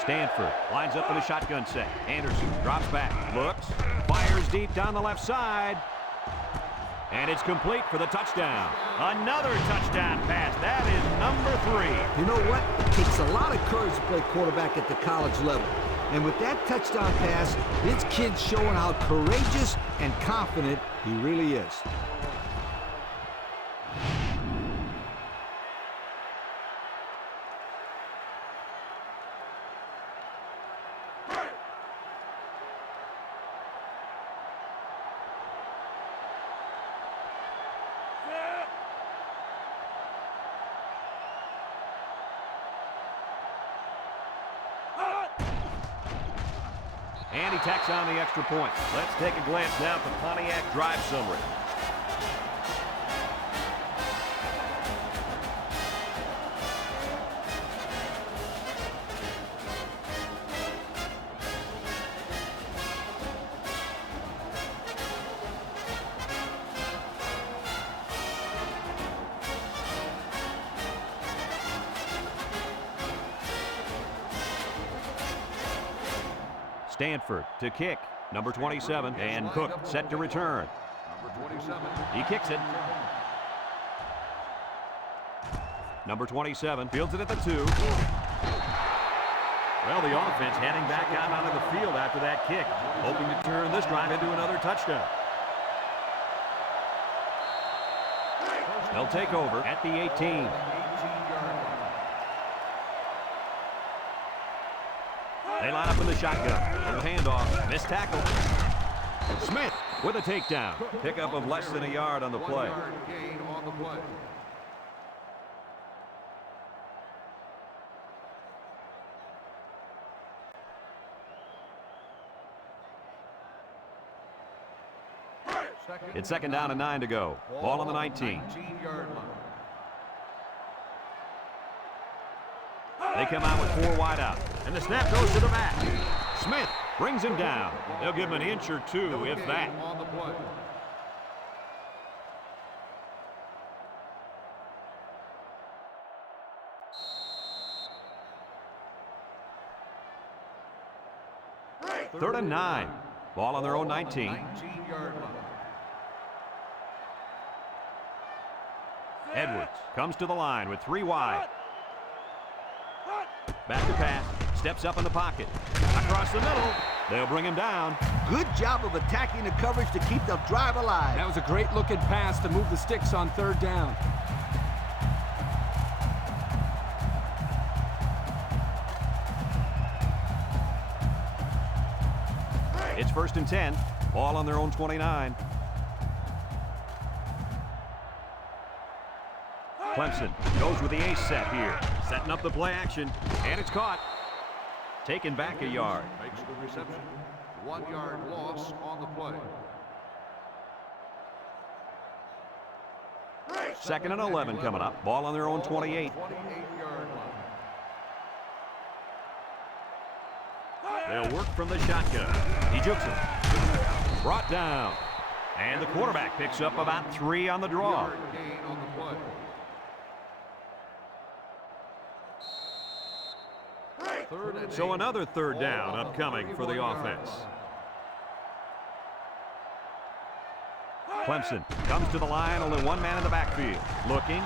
Stanford lines up in a shotgun set. Anderson drops back, looks, fires deep down the left side. And it's complete for the touchdown. Another touchdown pass. That is number 3. You know what? It takes a lot of courage to play quarterback at the college level. And with that touchdown pass, this kid's showing how courageous and confident he really is. And he tacks on the extra point. Let's take a glance now at the Pontiac drive summary. Stanford to kick, number 27, and Cook set to return. Number 27. He kicks it. Number 27 fields it at the 2. Well, the offense heading back out onto the field after that kick, hoping to turn this drive into another touchdown. They'll take over at the 18. They line up in the shotgun. Little handoff. Missed tackle. Smith with a takedown. Pickup of less than a yard on the play. 1-yard gain on the play. It's 2nd down and 9 to go. Ball on the 19. 19-yard line. They come out with 4 wide out. And the snap goes to the back. Smith brings him down. They'll give him an inch or 2, if that. On the play. Third and 9. Ball on their own 19. 19-yard line. Edwards comes to the line with 3 wide. Back to pass. Steps up in the pocket. Across the middle. They'll bring him down. Good job of attacking the coverage to keep the drive alive. That was a great looking pass to move the sticks on 3rd down. It's 1st and 10. Ball on their own 29. Clemson goes with the ace set here. Setting up the play action. And it's caught. Taken back a yard. Makes the reception. 1-yard loss on the play. 2nd and 11 coming up. Ball on their own 28. 28-yard line. They'll work from the shotgun. He jukes it. Brought down. And the quarterback picks up about 3 on the draw. 1-yard gain on the play. So another 3rd down upcoming for the offense. Clemson comes to the line, only 1 man in the backfield. Looking.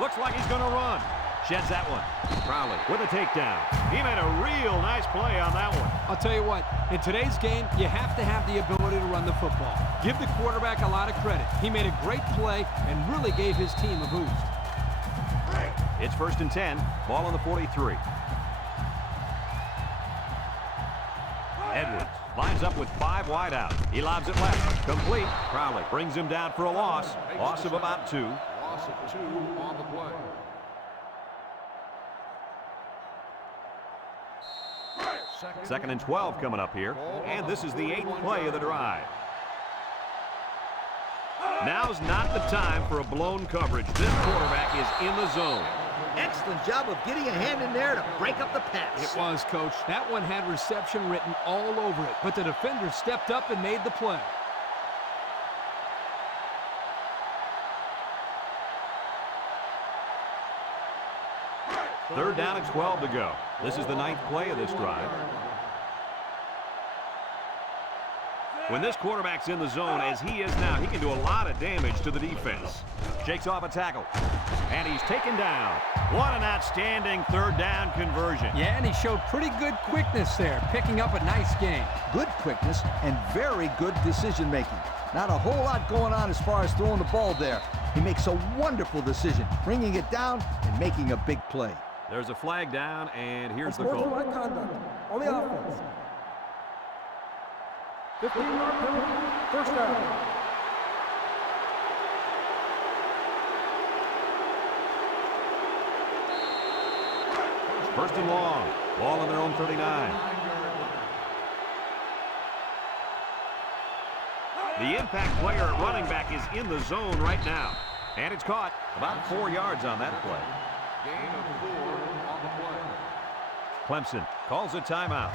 Looks like he's going to run. Sheds that one. Crowley with a takedown. He made a real nice play on that one. I'll tell you what, in today's game, you have to have the ability to run the football. Give the quarterback a lot of credit. He made a great play and really gave his team a boost. It's 1st and 10. Ball on the 43. Edwards lines up with 5 wide out. He lobs it left. Complete. Crowley brings him down for a loss. Loss of about 2. Loss of 2 on the play. Second and 12 coming up here. And this is the 8th play of the drive. Now's not the time for a blown coverage. This quarterback is in the zone. Excellent job of getting a hand in there to break up the pass. It was, Coach. That one had reception written all over it, but the defender stepped up and made the play. Third down and 12 to go. This is the 9th play of this drive. When this quarterback's in the zone, as he is now, he can do a lot of damage to the defense. Shakes off a tackle, and he's taken down. What an outstanding third down conversion. Yeah, and he showed pretty good quickness there, picking up a nice gain. Good quickness and very good decision-making. Not a whole lot going on as far as throwing the ball there. He makes a wonderful decision, bringing it down and making a big play. There's a flag down, and here's the call. Unsportsmanlike conduct on the offense. 15-yard penalty, first down. First and long. Ball on their own 39. The impact player at running back is in the zone right now. And it's caught. About 4 yards on that play. Gain of 4 on the play. Clemson calls a timeout.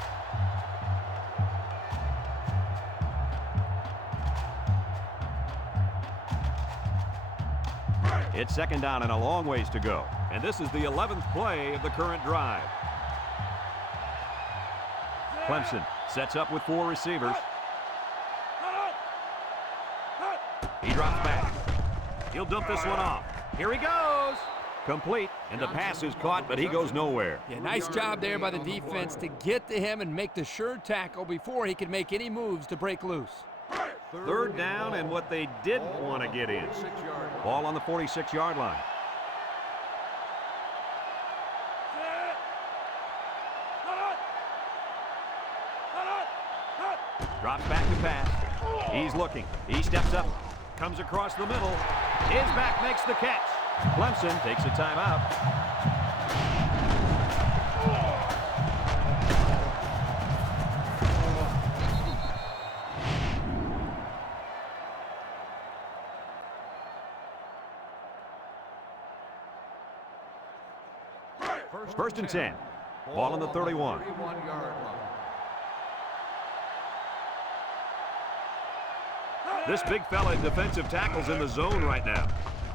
It's second down and a long ways to go. And this is the 11th play of the current drive. Clemson sets up with 4 receivers. He drops back. He'll dump this one off. Here he goes. Complete, and the pass is caught, but he goes nowhere. Yeah, nice job there by the defense to get to him and make the sure tackle before he could make any moves to break loose. Third down and what they didn't want to get in. Ball on the 46-yard line. Drops back to pass. He's looking. He steps up. Comes across the middle. His back makes the catch. Clemson takes a timeout. First and 10. Ball on the 31. This big fella in defensive tackle's in the zone right now.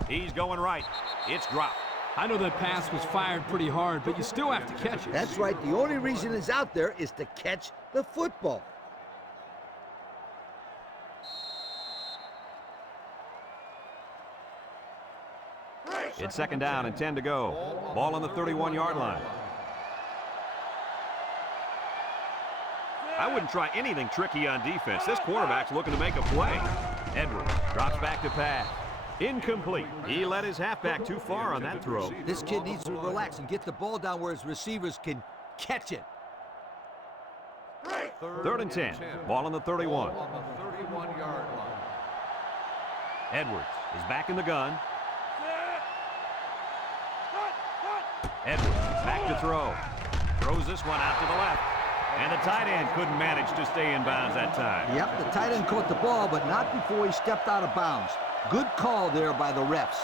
He's going right. It's dropped. I know that pass was fired pretty hard, but you still have to catch it. That's right. The only reason it's out there is to catch the football. It's second down and 10 to go. Ball on the 31-yard line. I wouldn't try anything tricky on defense. This quarterback's looking to make a play. Edwards drops back to pass. Incomplete. He let his halfback too far on that throw. This kid needs to relax and get the ball down where his receivers can catch it. Third and 10. Ball on the 31. Edwards is back in the gun. Edwards back to throw. Throws this one out to the left. And the tight end couldn't manage to stay in bounds that time. Yep, the tight end caught the ball, but not before he stepped out of bounds. Good call there by the refs.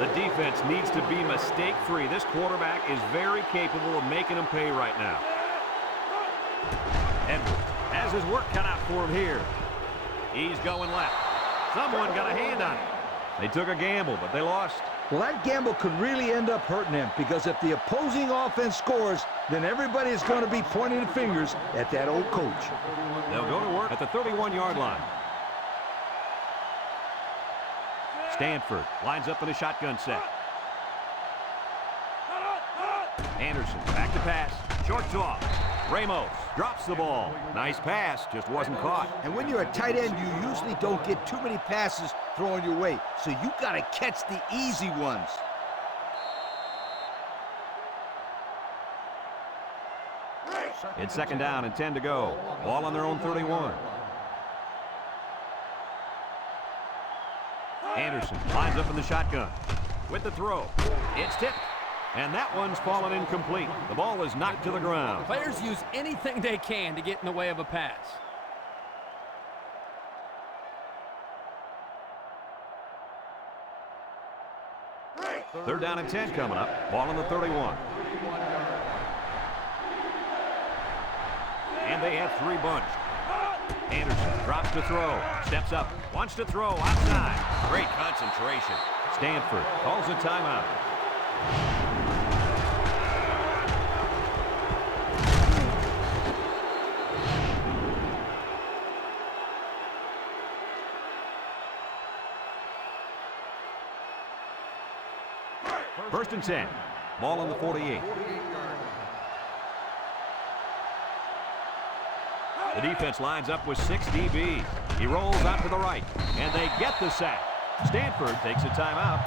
The defense needs to be mistake-free. This quarterback is very capable of making them pay right now. Edwards has his work cut out for him here. He's going left. Someone got a hand on it. They took a gamble, but they lost. Well, that gamble could really end up hurting him, because if the opposing offense scores, then everybody is going to be pointing fingers at that old coach. They'll go to work at the 31-yard line. Stanford lines up in a shotgun set. Anderson back to pass. Short toss. Ramos drops the ball. Nice pass, just wasn't caught. And when you're a tight end, you usually don't get too many passes thrown your way, so you got to catch the easy ones. It's second down and 10 to go. Ball on their own 31. Anderson lines up in the shotgun with the throw. It's tipped. And that one's fallen incomplete. The ball is knocked to the ground. Players use anything they can to get in the way of a pass. Third down and 10 coming up. Ball on the 31. And they have 3 bunched. Anderson drops to throw. Steps up. Wants to throw outside. Great concentration. Stanford calls a timeout. First and 10. Ball on the 48. The defense lines up with 6 DBs. He rolls out to the right, and they get the sack. Stanford takes a timeout.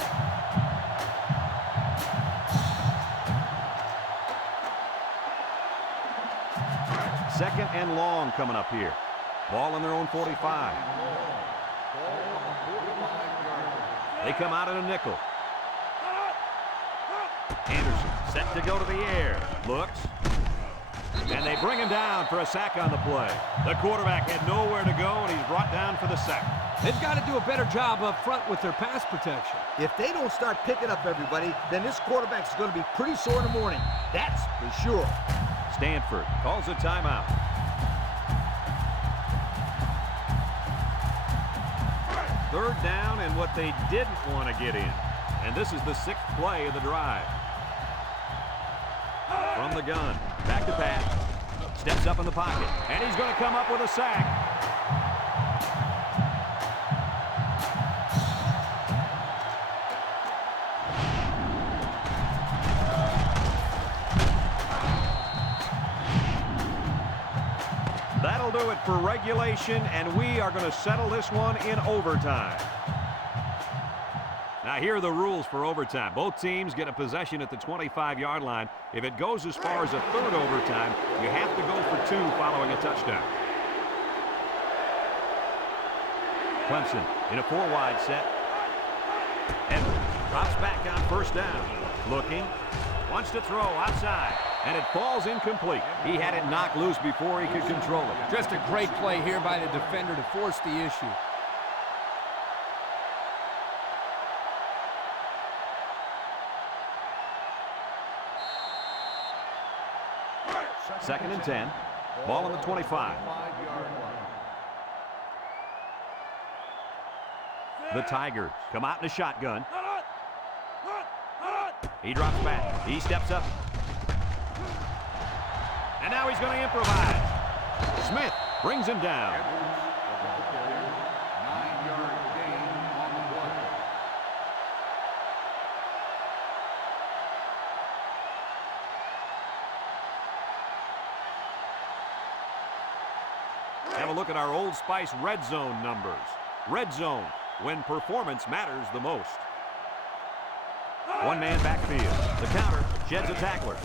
Second and long coming up here. Ball on their own 45. They come out in a nickel. Anderson set to go to the air. Looks. And they bring him down for a sack on the play. The quarterback had nowhere to go, and he's brought down for the sack. They've got to do a better job up front with their pass protection. If they don't start picking up everybody, then this quarterback's going to be pretty sore in the morning. That's for sure. Stanford calls a timeout. Third down and what they didn't want to get in. And this is the 6th play of the drive. From the gun, back to pass. Steps up in the pocket, and he's going to come up with a sack. That'll do it for regulation, and we are going to settle this one in overtime. Now, here are the rules for overtime. Both teams get a possession at the 25-yard line. If it goes as far as a third overtime, you have to go for 2 following a touchdown. Clemson in a 4-wide set. Edwards drops back on first down. Looking. Wants to throw outside. And it falls incomplete. He had it knocked loose before he could control it. Just a great play here by the defender to force the issue. Second and 10. Ball on the 25. The Tigers come out in a shotgun. He drops back. He steps up. And now he's going to improvise. Smith brings him down. 9-yard gain on the play. Have a look at our Old Spice red zone numbers. Red zone, when performance matters the most. One man backfield. The counter sheds a tackler.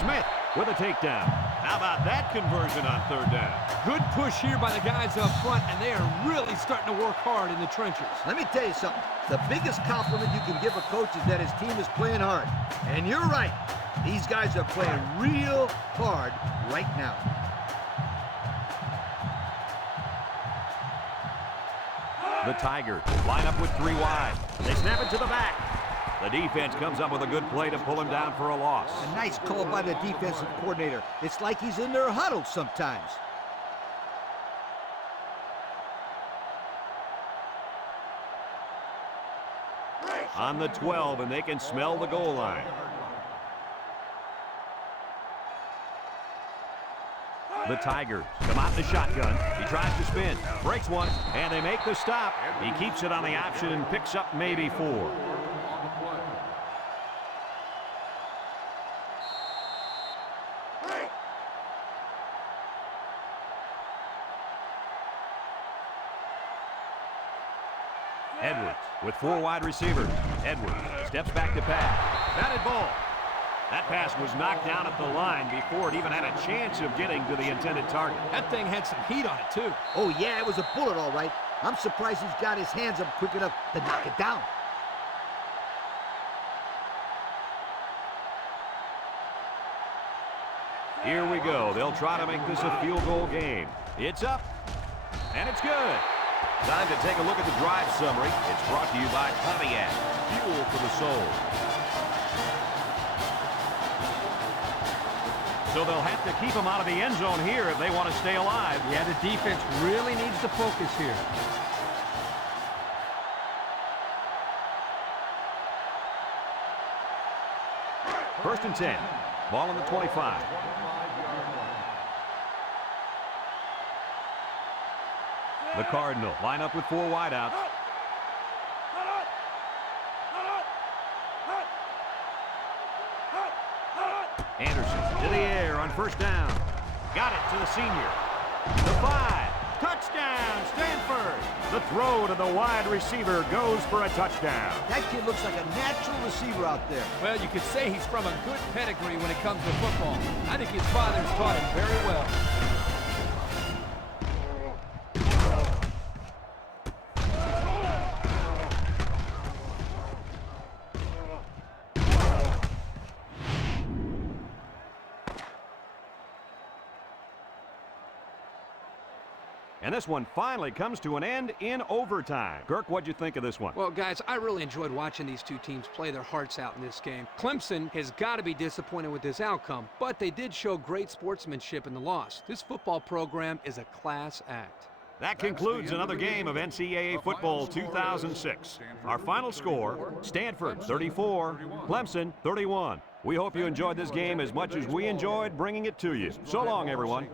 Smith with a takedown. How about that conversion on third down? Good push here by the guys up front, and they are really starting to work hard in the trenches. Let me tell you something. The biggest compliment you can give a coach is that his team is playing hard. And you're right. These guys are playing real hard right now. The Tigers line up with 3 wide. They snap it to the back. The defense comes up with a good play to pull him down for a loss. A nice call by the defensive coordinator. It's like he's in their huddle sometimes. On the 12, and they can smell the goal line. The Tigers come out in the shotgun. He tries to spin, breaks one, and they make the stop. He keeps it on the option and picks up maybe 4. Edwards with 4 wide receivers. Edwards steps back to pass. Batted ball. That pass was knocked down at the line before it even had a chance of getting to the intended target. That thing had some heat on it, too. Oh, yeah, it was a bullet, all right. I'm surprised he's got his hands up quick enough to knock it down. Here we go. They'll try to make this a field goal game. It's up, and it's good. Time to take a look at the drive summary. It's brought to you by Pontiac, fuel for the soul. So they'll have to keep them out of the end zone here if they want to stay alive. Yeah, the defense really needs to focus here. First and 10. Ball on the 25. The Cardinal line up with 4 wideouts. Anderson to the air on first down. Got it to the senior. The 5. Touchdown, Stanford. The throw to the wide receiver goes for a touchdown. That kid looks like a natural receiver out there. Well, you could say he's from a good pedigree when it comes to football. I think his father's taught him very well. And this one finally comes to an end in overtime. Kirk, what'd you think of this one? Well, guys, I really enjoyed watching these two teams play their hearts out in this game. Clemson has got to be disappointed with this outcome, but they did show great sportsmanship in the loss. This football program is a class act. That concludes another game of NCAA football 2006. Our final score, Stanford 34, Clemson 31. We hope you enjoyed this game as much as we enjoyed bringing it to you. So long, everyone.